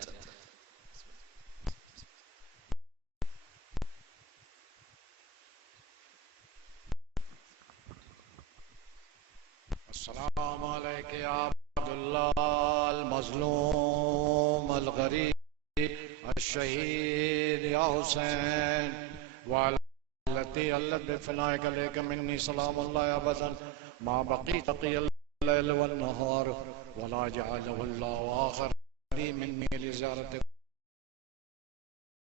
السلام علیکم یا عبداللہ المظلوم الغریب الشہید یا حسین والتی علت بفنائک علیک منی سلام اللہ ابدا ما بقی تقی اللیل والنہار ولا جعلہ اللہ آخر منی لزیارتک